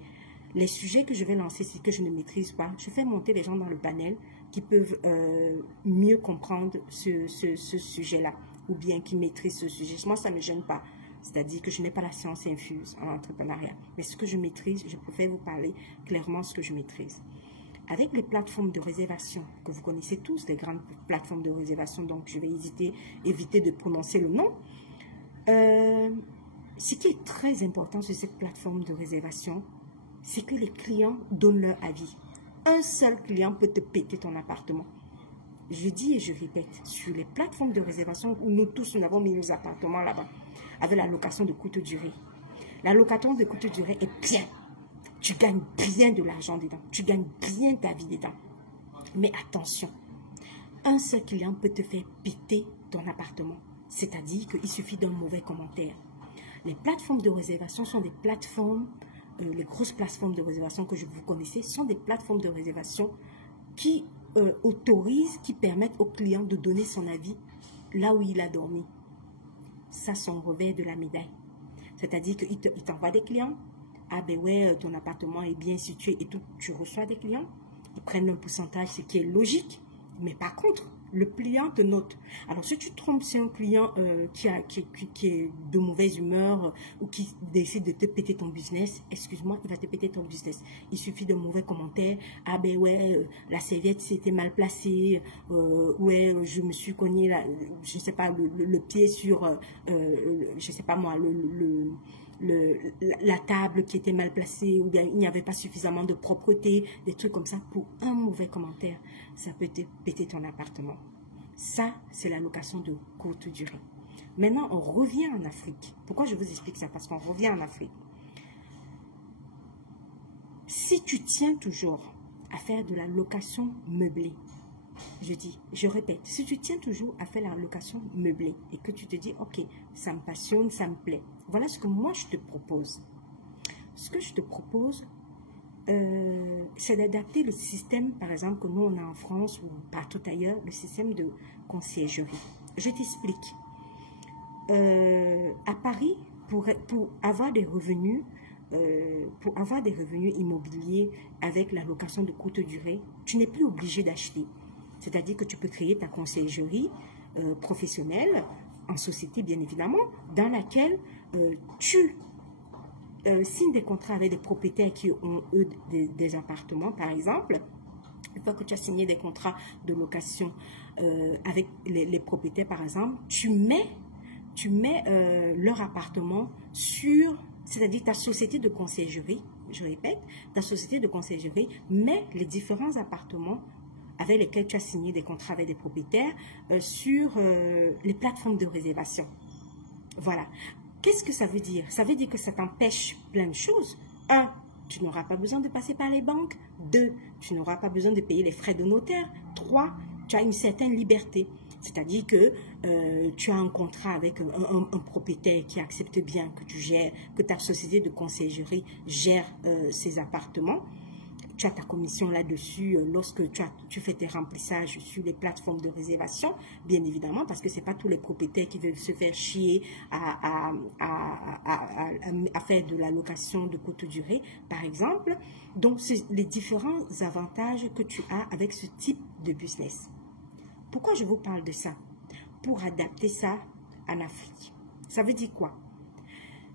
Les sujets que je vais lancer, c'est que je ne maîtrise pas. Je fais monter les gens dans le panel qui peuvent mieux comprendre ce sujet-là ou bien qui maîtrisent ce sujet. Moi, ça ne me gêne pas. C'est-à-dire que je n'ai pas la science infuse en entrepreneuriat. Mais ce que je maîtrise, je préfère vous parler clairement ce que je maîtrise. Avec les plateformes de réservation que vous connaissez tous, les grandes plateformes de réservation, donc je vais éviter de prononcer le nom. Ce qui est très important sur cette plateforme de réservation, c'est que les clients donnent leur avis. Un seul client peut te péter ton appartement. Je dis et je répète, sur les plateformes de réservation où nous tous, nous avons mis nos appartements là-bas, avec la location de courte durée. La location de courte durée est bien. Tu gagnes bien de l'argent dedans. Tu gagnes bien ta vie dedans. Mais attention, un seul client peut te faire péter ton appartement. C'est-à-dire qu'il suffit d'un mauvais commentaire. Les plateformes de réservation sont des plateformes, les grosses plateformes de réservation que vous connaissez, sont des plateformes de réservation qui autorisent, qui permettent au client de donner son avis là où il a dormi. Ça, c'est un revers de la médaille. C'est-à-dire qu'il t'envoie des clients. Ah ben ouais, ton appartement est bien situé et tout. Tu reçois des clients. Ils prennent un pourcentage, ce qui est logique. Mais par contre, le client te note. Alors, si tu te trompes, c'est un client qui est de mauvaise humeur ou qui décide de te péter ton business, excuse-moi, il va te péter ton business. Il suffit de mauvais commentaires. Ah ben ouais, la serviette c'était mal placée. Ouais, je me suis cogné, je sais pas, le pied sur, je sais pas moi, la table qui était mal placée ou bien il n'y avait pas suffisamment de propreté, des trucs comme ça. Pour un mauvais commentaire, ça peut te péter ton appartement. Ça, c'est la location de courte durée. Maintenant, on revient en Afrique. Pourquoi je vous explique ça? Parce qu'on revient en Afrique. Si tu tiens toujours à faire de la location meublée, je répète, si tu tiens toujours à faire la location meublée et que tu te dis, ok, ça me passionne, ça me plaît, voilà ce que moi je te propose. Ce que je te propose, c'est d'adapter le système, par exemple, que nous on a en France ou partout ailleurs, le système de conciergerie. Je t'explique. À Paris, pour avoir des revenus, immobiliers avec la location de courte durée, tu n'es plus obligé d'acheter. C'est-à-dire que tu peux créer ta conciergerie professionnelle, en société bien évidemment, dans laquelle tu signes des contrats avec des propriétaires qui ont, eux, des appartements, par exemple. Une fois que tu as signé des contrats de location avec les propriétaires, par exemple, tu mets leur appartement sur, c'est-à-dire ta société de conciergerie, je répète, ta société de conciergerie met les différents appartements avec lesquels tu as signé des contrats avec des propriétaires sur les plateformes de réservation. Voilà. Qu'est-ce que ça veut dire? Ça veut dire que ça t'empêche plein de choses. 1, tu n'auras pas besoin de passer par les banques. 2, tu n'auras pas besoin de payer les frais de notaire. 3, tu as une certaine liberté. C'est-à-dire que tu as un contrat avec un propriétaire qui accepte bien que tu gères, que ta société de conciergerie gère ses appartements. Tu as ta commission là-dessus lorsque tu fais tes remplissages sur les plateformes de réservation, bien évidemment, parce que ce n'est pas tous les propriétaires qui veulent se faire chier à faire de la location de courte durée, par exemple. Donc, c'est les différents avantages que tu as avec ce type de business. Pourquoi je vous parle de ça? Pour adapter ça en Afrique. Ça veut dire quoi?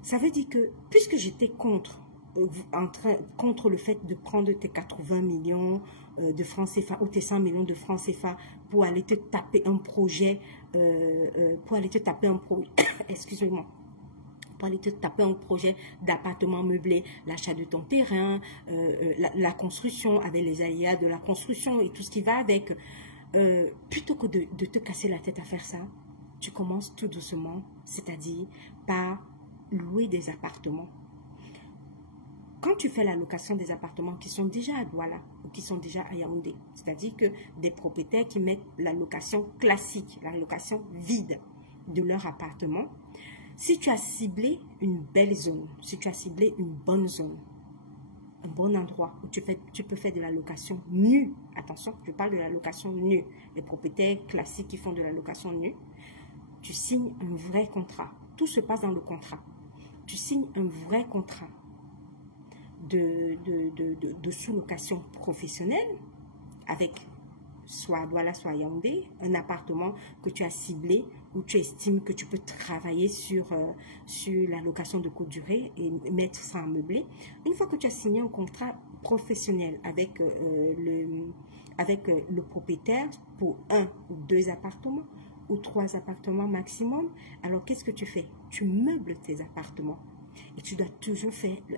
Ça veut dire que, puisque j'étais contre le fait de prendre tes 80 millions de francs CFA ou tes 100 millions de francs CFA pour aller te taper un projet, excusez-moi, pour aller te taper un projet d'appartement meublé, l'achat de ton terrain, la construction avec les aléas de la construction et tout ce qui va avec. Plutôt que de te casser la tête à faire ça, tu commences tout doucement, c'est-à-dire par louer des appartements. Quand tu fais la location des appartements qui sont déjà à Douala ou qui sont déjà à Yaoundé, c'est-à-dire que des propriétaires qui mettent la location classique, la location vide de leur appartement, si tu as ciblé une belle zone, si tu as ciblé une bonne zone, un bon endroit où tu peux faire de la location nue. Attention, je parle de la location nue. Les propriétaires classiques qui font de la location nue, tu signes un vrai contrat. Tout se passe dans le contrat. Tu signes un vrai contrat de sous-location professionnelle avec soit à Douala, soit à Yaoundé, un appartement que tu as ciblé où tu estimes que tu peux travailler sur la location de courte durée et mettre ça en meublé. Une fois que tu as signé un contrat professionnel avec le propriétaire pour 1 ou 2 appartements ou 3 appartements maximum, alors qu'est-ce que tu fais? Tu meubles tes appartements et tu dois toujours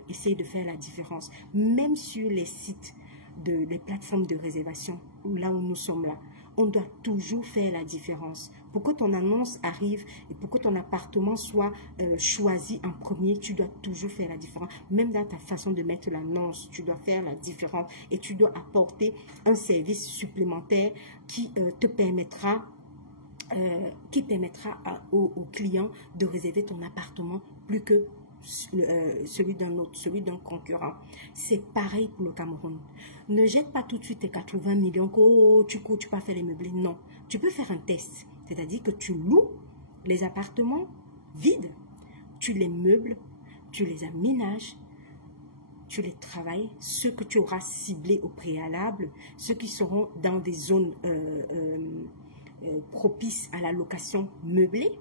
essayer de faire la différence, même sur les sites les plateformes de réservation, là où nous sommes là. On doit toujours faire la différence. Pour que ton annonce arrive et pour que ton appartement soit choisi en premier, tu dois toujours faire la différence. Même dans ta façon de mettre l'annonce, tu dois faire la différence et tu dois apporter un service supplémentaire qui te permettra au client de réserver ton appartement plus que celui d'un autre, celui d'un concurrent. C'est pareil pour le Cameroun. Ne jette pas tout de suite tes 80 millions que tu peux faire les meublés. Non, tu peux faire un test. C'est-à-dire que tu loues les appartements vides, tu les meubles, tu les aménages, tu les travailles, ceux que tu auras ciblés au préalable, ceux qui seront dans des zones propices à la location meublée.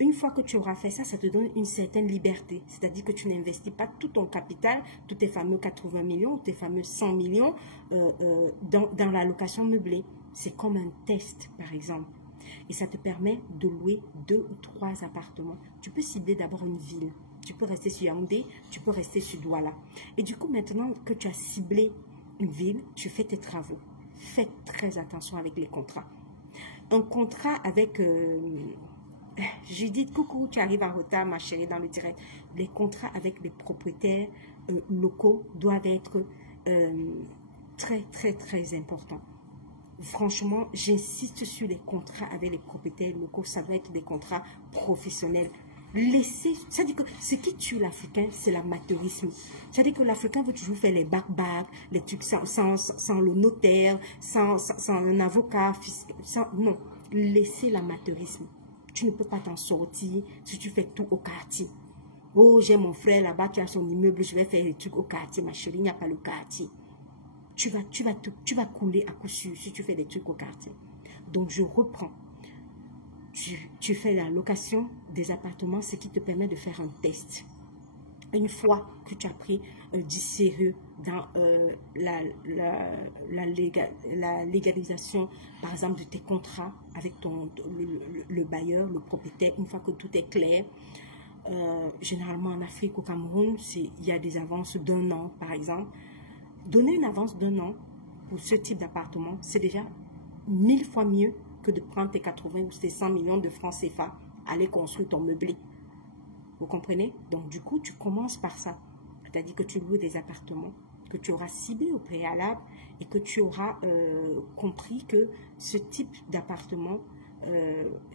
Une fois que tu auras fait ça, ça te donne une certaine liberté. C'est-à-dire que tu n'investis pas tout ton capital, tous tes fameux 80 millions, tes fameux 100 millions dans la location meublée. C'est comme un test, par exemple. Et ça te permet de louer 2 ou 3 appartements. Tu peux cibler d'abord une ville. Tu peux rester sur Yaoundé, tu peux rester sur Douala. Et du coup, maintenant que tu as ciblé une ville, tu fais tes travaux. Fais très attention avec les contrats. Un contrat avec... Judith, coucou, tu arrives en retard, ma chérie, dans le direct. Les contrats avec les propriétaires locaux doivent être très, très, très importants. franchement, j'insiste sur les contrats avec les propriétaires locaux. Ça doit être des contrats professionnels. Laissez, c'est-à-dire que ce qui tue l'Africain, c'est l'amateurisme. C'est-à-dire que l'Africain veut toujours faire les bac-bac, les trucs sans le notaire, sans un avocat, non, laissez l'amateurisme. Tu ne peux pas t'en sortir si tu fais tout au quartier. Oh, j'ai mon frère là-bas qui a son immeuble, je vais faire les trucs au quartier. Ma chérie, il n'y a pas le quartier. Tu vas couler à coup sûr si tu fais des trucs au quartier. Donc, je reprends. Tu fais la location des appartements, ce qui te permet de faire un test. Une fois que tu as pris du sérieux dans la légalisation, par exemple, de tes contrats avec le bailleur, le propriétaire, une fois que tout est clair, généralement en Afrique, au Cameroun, il y a des avances d'1 an, par exemple. Donner une avance d'1 an pour ce type d'appartement, c'est déjà 1000 fois mieux que de prendre tes 80 ou tes 100 millions de francs CFA, aller construire ton meublé. Vous comprenez? Donc, du coup, tu commences par ça. C'est-à-dire que tu loues des appartements, que tu auras ciblé au préalable et que tu auras compris que ce type d'appartement,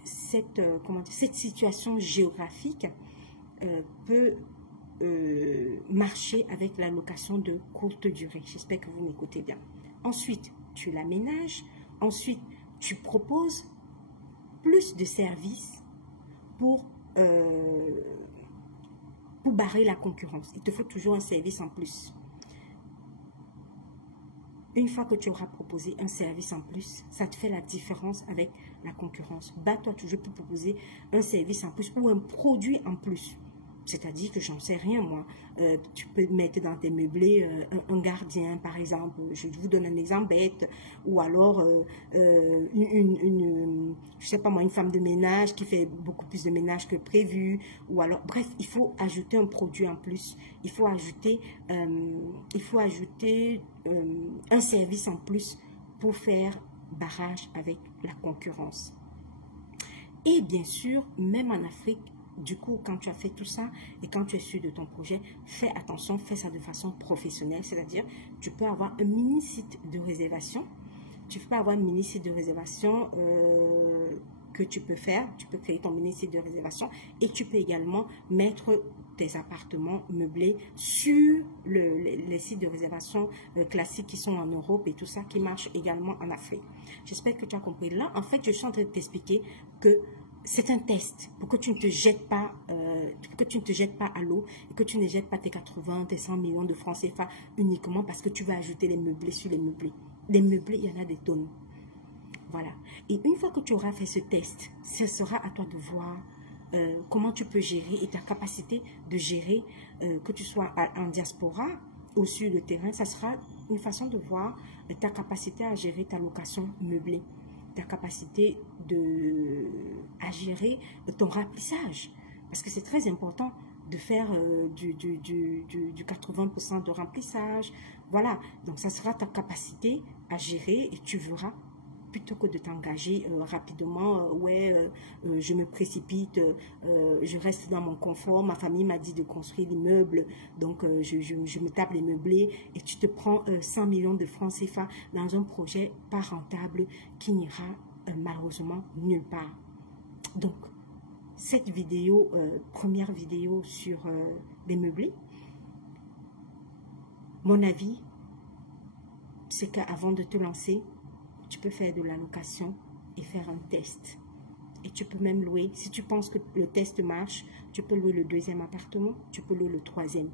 cette situation géographique peut marcher avec la location de courte durée. J'espère que vous m'écoutez bien. Ensuite, tu l'aménages. Ensuite, tu proposes plus de services pour barrer la concurrence. Il te faut toujours un service en plus. Une fois que tu auras proposé un service en plus, ça te fait la différence avec la concurrence. Bats-toi toujours pour proposer un service en plus ou un produit en plus. C'est-à-dire que j'en sais rien, moi. Tu peux mettre dans tes meublés un gardien, par exemple. Je vous donne un exemple bête. Ou alors, je sais pas moi, une femme de ménage qui fait beaucoup plus de ménage que prévu. Ou alors, bref, il faut ajouter un produit en plus. Il faut ajouter un service en plus pour faire barrage avec la concurrence. Et bien sûr, même en Afrique, du coup, quand tu as fait tout ça et quand tu es sûr de ton projet, fais attention, fais ça de façon professionnelle. C'est-à-dire, tu peux avoir un mini-site de réservation. Tu peux avoir un mini-site de réservation que tu peux faire. Tu peux créer ton mini-site de réservation et tu peux également mettre tes appartements meublés sur les sites de réservation classiques qui sont en Europe et tout ça, qui marche également en Afrique. J'espère que tu as compris. Là, en fait, je suis en train de t'expliquer que c'est un test pour que tu ne te jettes pas, à l'eau et que tu ne jettes pas tes 80, tes 100 millions de francs CFA uniquement parce que tu vas ajouter les meublés sur les meublés. Les meublés, il y en a des tonnes. Voilà. Et une fois que tu auras fait ce test, ce sera à toi de voir comment tu peux gérer et ta capacité de gérer, que tu sois en diaspora ou sur le terrain. Ça sera une façon de voir ta capacité à gérer ta location meublée, ta capacité à gérer ton remplissage. Parce que c'est très important de faire du 80% de remplissage. Voilà, donc ça sera ta capacité à gérer et tu verras, plutôt que de t'engager rapidement, je me précipite, je reste dans mon confort, ma famille m'a dit de construire l'immeuble, donc je me tape les meublés et tu te prends 100 millions de francs CFA dans un projet pas rentable qui n'ira malheureusement nulle part. Donc, cette vidéo, première vidéo sur les meublés, mon avis, c'est qu'avant de te lancer, tu peux faire de la location et faire un test. Et tu peux même louer, si tu penses que le test marche, tu peux louer le 2e appartement, tu peux louer le 3e.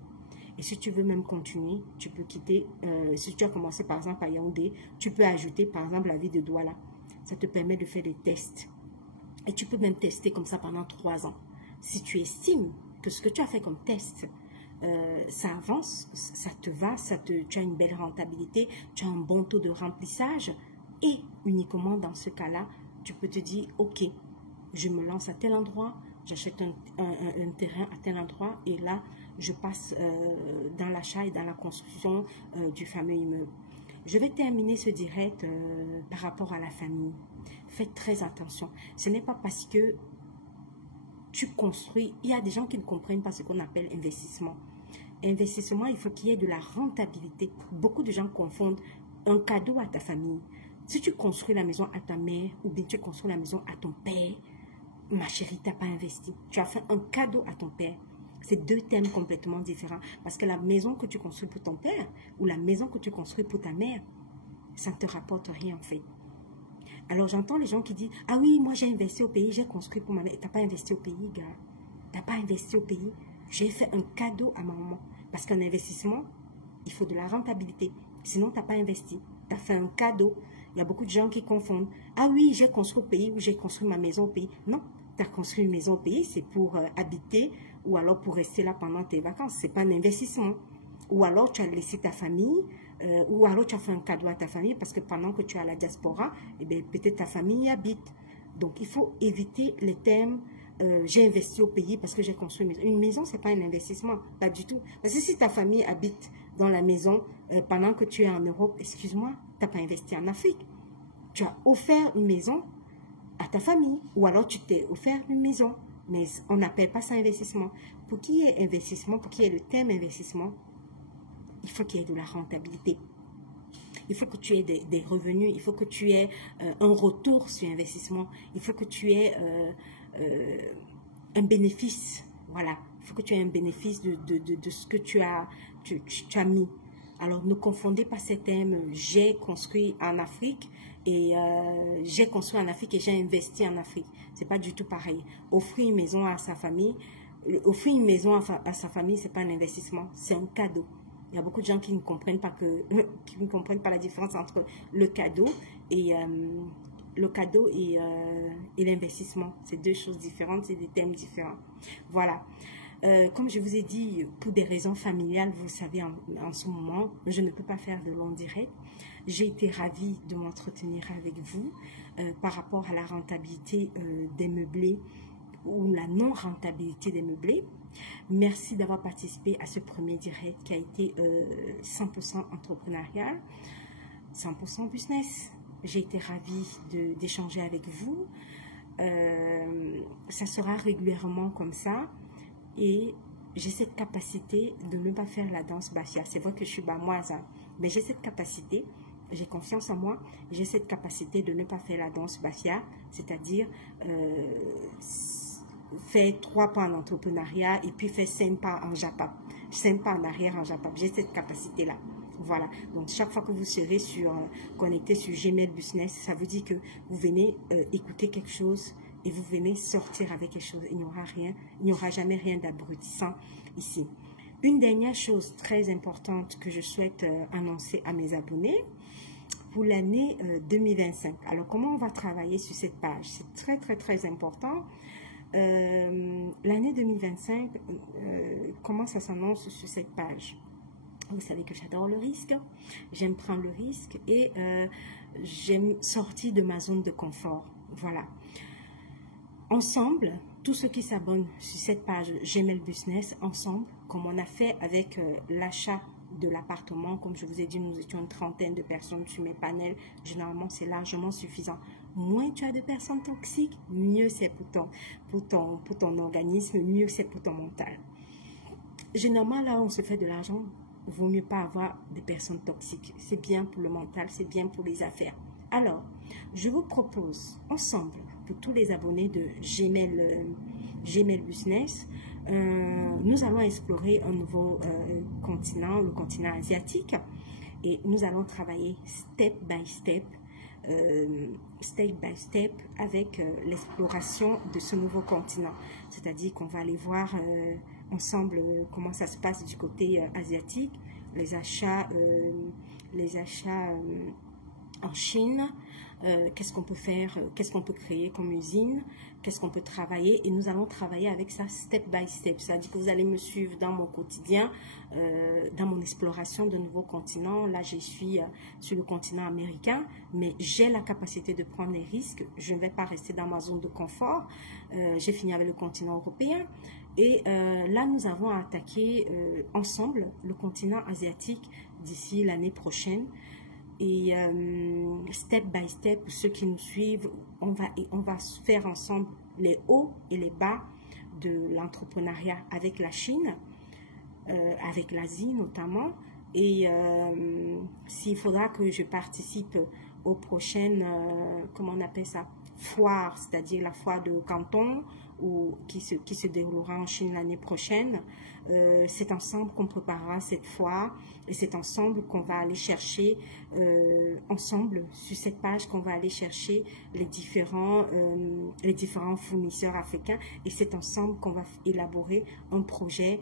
Et si tu veux même continuer, tu peux quitter, si tu as commencé par exemple à Yaoundé, tu peux ajouter par exemple la ville de Douala. Ça te permet de faire des tests. Et tu peux même tester comme ça pendant 3 ans. Si tu estimes que ce que tu as fait comme test, ça avance, ça te va, tu as une belle rentabilité, tu as un bon taux de remplissage, et uniquement dans ce cas-là, tu peux te dire, ok, je me lance à tel endroit, j'achète un terrain à tel endroit, et là, je passe dans l'achat et dans la construction du fameux immeuble. Je vais terminer ce direct par rapport à la famille. Faites très attention. Ce n'est pas parce que tu construis, il y a des gens qui ne comprennent pas ce qu'on appelle investissement. Investissement, il faut qu'il y ait de la rentabilité. Beaucoup de gens confondent un cadeau à ta famille. Si tu construis la maison à ta mère ou bien tu construis la maison à ton père, ma chérie, tu n'as pas investi. Tu as fait un cadeau à ton père. C'est deux thèmes complètement différents. Parce que la maison que tu construis pour ton père ou la maison que tu construis pour ta mère, ça ne te rapporte rien en fait. Alors j'entends les gens qui disent, ah oui, moi j'ai investi au pays, j'ai construit pour ma mère. Tu n'as pas investi au pays, gars. Tu n'as pas investi au pays. J'ai fait un cadeau à ma maman. Parce qu'un investissement, il faut de la rentabilité. Sinon, tu n'as pas investi. Tu as fait un cadeau. Il y a beaucoup de gens qui confondent. Ah oui, j'ai construit au pays ou j'ai construit ma maison au pays. Non, tu as construit une maison au pays, c'est pour habiter ou alors pour rester là pendant tes vacances. Ce n'est pas un investissement. Ou alors tu as laissé ta famille ou alors tu as fait un cadeau à ta famille parce que pendant que tu es à la diaspora, eh bien, peut-être ta famille y habite. Donc, il faut éviter les thèmes j'ai investi au pays parce que j'ai construit une maison. Une maison, ce n'est pas un investissement, pas du tout. Parce que si ta famille habite dans la maison pendant que tu es en Europe, excuse-moi, tu n'as pas investi en Afrique. Tu as offert une maison à ta famille ou alors tu t'es offert une maison. Mais on n'appelle pas ça investissement. Pour qu'il y ait investissement, pour qu'il y ait le thème investissement, il faut qu'il y ait de la rentabilité. Il faut que tu aies des revenus, il faut que tu aies un retour sur investissement, il faut que tu aies un bénéfice. Voilà, il faut que tu aies un bénéfice de ce que tu as mis. Alors, ne confondez pas ces thèmes. J'ai construit en Afrique et j'ai construit en Afrique et j'ai investi en Afrique. C'est pas du tout pareil. Offrir une maison à sa famille, offrir une maison à sa famille, c'est pas un investissement, c'est un cadeau. Il y a beaucoup de gens qui ne comprennent pas la différence entre le cadeau et l'investissement. C'est deux choses différentes, c'est des thèmes différents. Voilà. Comme je vous ai dit, pour des raisons familiales, vous le savez, en ce moment, je ne peux pas faire de long direct. J'ai été ravie de m'entretenir avec vous par rapport à la rentabilité des meublés ou la non-rentabilité des meublés. Merci d'avoir participé à ce premier direct qui a été 100% entrepreneurial, 100% business. J'ai été ravie d'échanger avec vous. Ça sera régulièrement comme ça. Et j'ai cette capacité de ne pas faire la danse bafia. C'est vrai que je suis bamoise, hein, mais j'ai cette capacité, j'ai confiance en moi, j'ai cette capacité de ne pas faire la danse bafia, c'est-à-dire faire 3 pas en entrepreneuriat et puis faire 5 pas en Japap, 5 pas en arrière en Japap. J'ai cette capacité-là. Voilà. Donc, chaque fois que vous serez connecté sur Gmail Business, ça vous dit que vous venez écouter quelque chose et vous venez sortir avec quelque chose. Il n'y aura rien, il n'y aura jamais rien d'abrutissant ici. Une dernière chose très importante que je souhaite annoncer à mes abonnés pour l'année 2025. Alors, comment on va travailler sur cette page? C'est très, très, très important. L'année 2025, comment ça s'annonce sur cette page? Vous savez que j'adore le risque, j'aime prendre le risque et j'aime sortir de ma zone de confort. Voilà. Ensemble, tous ceux qui s'abonnent sur cette page Gmail Business, ensemble, comme on a fait avec l'achat de l'appartement, comme je vous ai dit, nous étions une trentaine de personnes sur mes panels. Généralement, c'est largement suffisant. Moins tu as de personnes toxiques, mieux c'est pour ton organisme, mieux c'est pour ton mental. Généralement, là, on se fait de l'argent. Vaut mieux pas avoir des personnes toxiques. C'est bien pour le mental, c'est bien pour les affaires. Alors, je vous propose ensemble, pour tous les abonnés de Gmail Business, nous allons explorer un nouveau continent, le continent asiatique, et nous allons travailler step by step avec l'exploration de ce nouveau continent. C'est-à-dire qu'on va aller voir ensemble comment ça se passe du côté asiatique, les achats en Chine, qu'est-ce qu'on peut faire, qu'est-ce qu'on peut créer comme usine, qu'est-ce qu'on peut travailler, et nous allons travailler avec ça step by step. C'est-à-dire que vous allez me suivre dans mon quotidien, dans mon exploration de nouveaux continents. Là, je suis sur le continent américain, mais j'ai la capacité de prendre des risques. Je ne vais pas rester dans ma zone de confort. J'ai fini avec le continent européen. Et là, nous avons attaqué ensemble le continent asiatique d'ici l'année prochaine. Et step by step, ceux qui nous suivent, on va faire ensemble les hauts et les bas de l'entrepreneuriat avec la Chine, avec l'Asie notamment. Et s'il faudra que je participe aux prochaines, comment on appelle ça, foires, c'est-à-dire la foire de Canton, ou qui se déroulera en Chine l'année prochaine. C'est ensemble qu'on préparera cette foire et c'est ensemble qu'on va aller chercher, ensemble sur cette page qu'on va aller chercher les différents fournisseurs africains et c'est ensemble qu'on va élaborer un projet.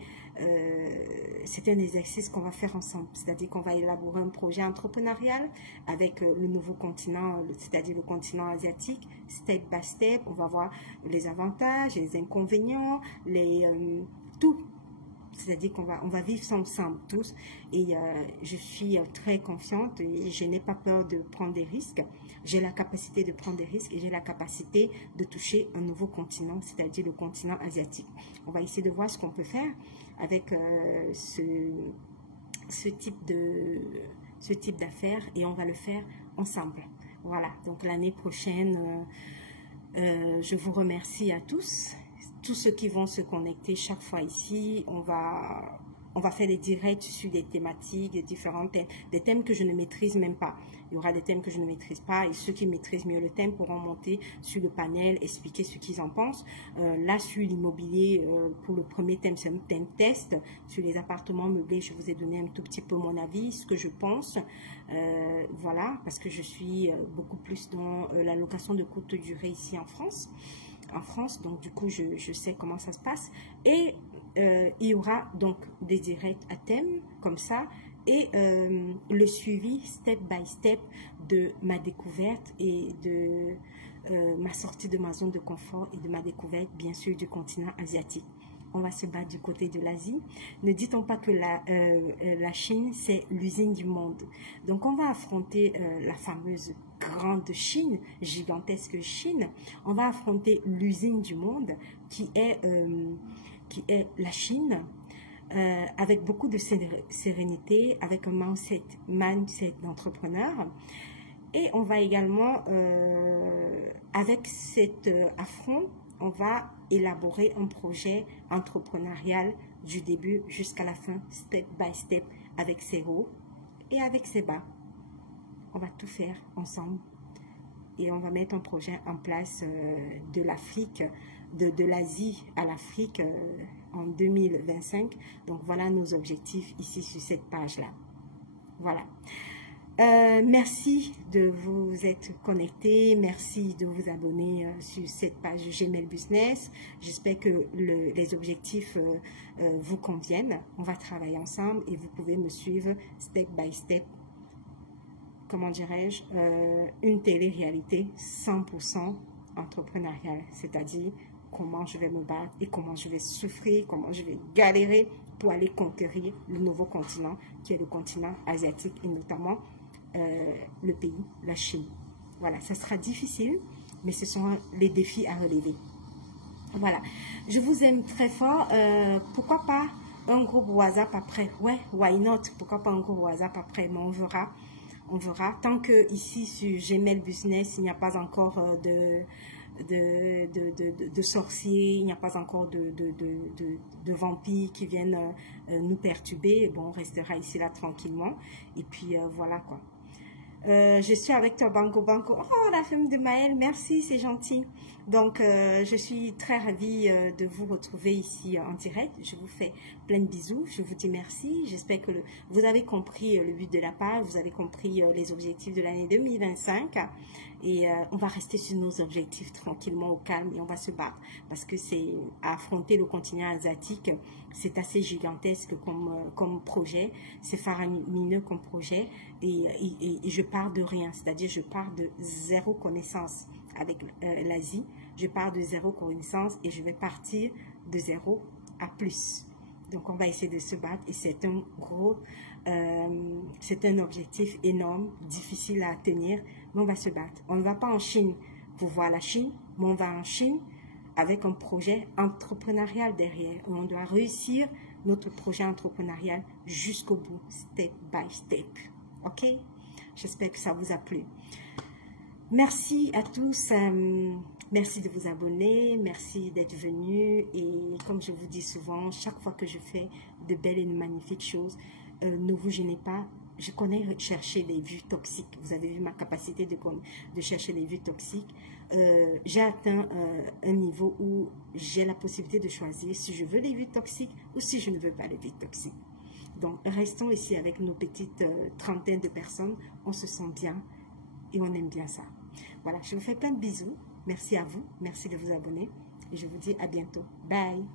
C'est un exercice qu'on va faire ensemble, c'est-à-dire qu'on va élaborer un projet entrepreneurial avec le nouveau continent, c'est-à-dire le continent asiatique, step by step. On va voir les avantages, les inconvénients, tout. C'est-à-dire qu'on va vivre ça ensemble tous et je suis très confiante et je n'ai pas peur de prendre des risques. J'ai la capacité de prendre des risques et j'ai la capacité de toucher un nouveau continent, c'est-à-dire le continent asiatique. On va essayer de voir ce qu'on peut faire avec ce type d'affaires et on va le faire ensemble. Voilà, donc l'année prochaine, je vous remercie à tous ceux qui vont se connecter chaque fois ici. On va faire des directs sur des thématiques, des différents thèmes, des thèmes que je ne maîtrise même pas. Il y aura des thèmes que je ne maîtrise pas et ceux qui maîtrisent mieux le thème pourront monter sur le panel, expliquer ce qu'ils en pensent. Là, sur l'immobilier, pour le premier thème, c'est un thème test. Sur les appartements meublés, je vous ai donné un tout petit peu mon avis, ce que je pense. Voilà, parce que je suis beaucoup plus dans la location de courte durée ici en France. Donc du coup je sais comment ça se passe et il y aura donc des directs à thème comme ça et le suivi step by step de ma découverte et de ma sortie de ma zone de confort et de ma découverte bien sûr du continent asiatique. On va se battre du côté de l'Asie. Ne dit-on pas que la Chine, c'est l'usine du monde. Donc, on va affronter la fameuse grande Chine, gigantesque Chine. On va affronter l'usine du monde qui est la Chine, avec beaucoup de sérénité, avec un mindset d'entrepreneur. Et on va également, avec cet affront, on va élaborer un projet entrepreneurial du début jusqu'à la fin, step by step, avec ses hauts et avec ses bas. On va tout faire ensemble et on va mettre un projet en place de l'Afrique, de l'Asie à l'Afrique en 2025. Donc voilà nos objectifs ici sur cette page-là. Voilà. Merci de vous être connecté, merci de vous abonner sur cette page Gmail Business. J'espère que les objectifs vous conviennent. On va travailler ensemble et vous pouvez me suivre step by step. Comment dirais-je, une télé-réalité 100% entrepreneuriale, c'est-à-dire comment je vais me battre et comment je vais souffrir, comment je vais galérer pour aller conquérir le nouveau continent qui est le continent asiatique et notamment le pays, la Chine. Voilà, ça sera difficile, mais ce sont les défis à relever. Voilà, je vous aime très fort. Pourquoi pas un groupe WhatsApp après? Ouais, why not? Pourquoi pas un groupe WhatsApp après? Mais on verra. On verra. Tant que ici sur Gmail Business, il n'y a pas encore de sorciers, il n'y a pas encore de vampires qui viennent nous perturber. Bon, on restera ici là tranquillement. Et puis voilà quoi. Je suis avec toi Banco. Oh, la femme de Maëlle, merci, c'est gentil. Donc, je suis très ravie de vous retrouver ici en direct. Je vous fais plein de bisous. Je vous dis merci. J'espère que vous avez compris le but de la page. Vous avez compris les objectifs de l'année 2025. Et on va rester sur nos objectifs tranquillement au calme et on va se battre. Parce que c'est affronter le continent asiatique, c'est assez gigantesque comme projet. C'est faramineux comme projet. Et je pars de rien. C'est-à-dire je pars de zéro connaissance avec l'Asie. Je pars de zéro connaissance et je vais partir de zéro à plus. Donc on va essayer de se battre et c'est un gros, c'est un objectif énorme, difficile à atteindre, mais on va se battre. On ne va pas en Chine pour voir la Chine, mais on va en Chine avec un projet entrepreneurial derrière. On doit réussir notre projet entrepreneurial jusqu'au bout, step by step. Ok? J'espère que ça vous a plu. Merci à tous. Merci de vous abonner. Merci d'être venus. Et comme je vous dis souvent, chaque fois que je fais de belles et de magnifiques choses, ne vous gênez pas je connais chercher les vues toxiques. Vous avez vu ma capacité de chercher les vues toxiques. J'ai atteint un niveau où j'ai la possibilité de choisir si je veux les vues toxiques ou si je ne veux pas les vues toxiques. Donc, restons ici avec nos petites trentaines de personnes. On se sent bien et on aime bien ça. Voilà, je vous fais plein de bisous. Merci à vous. Merci de vous abonner. Et je vous dis à bientôt. Bye.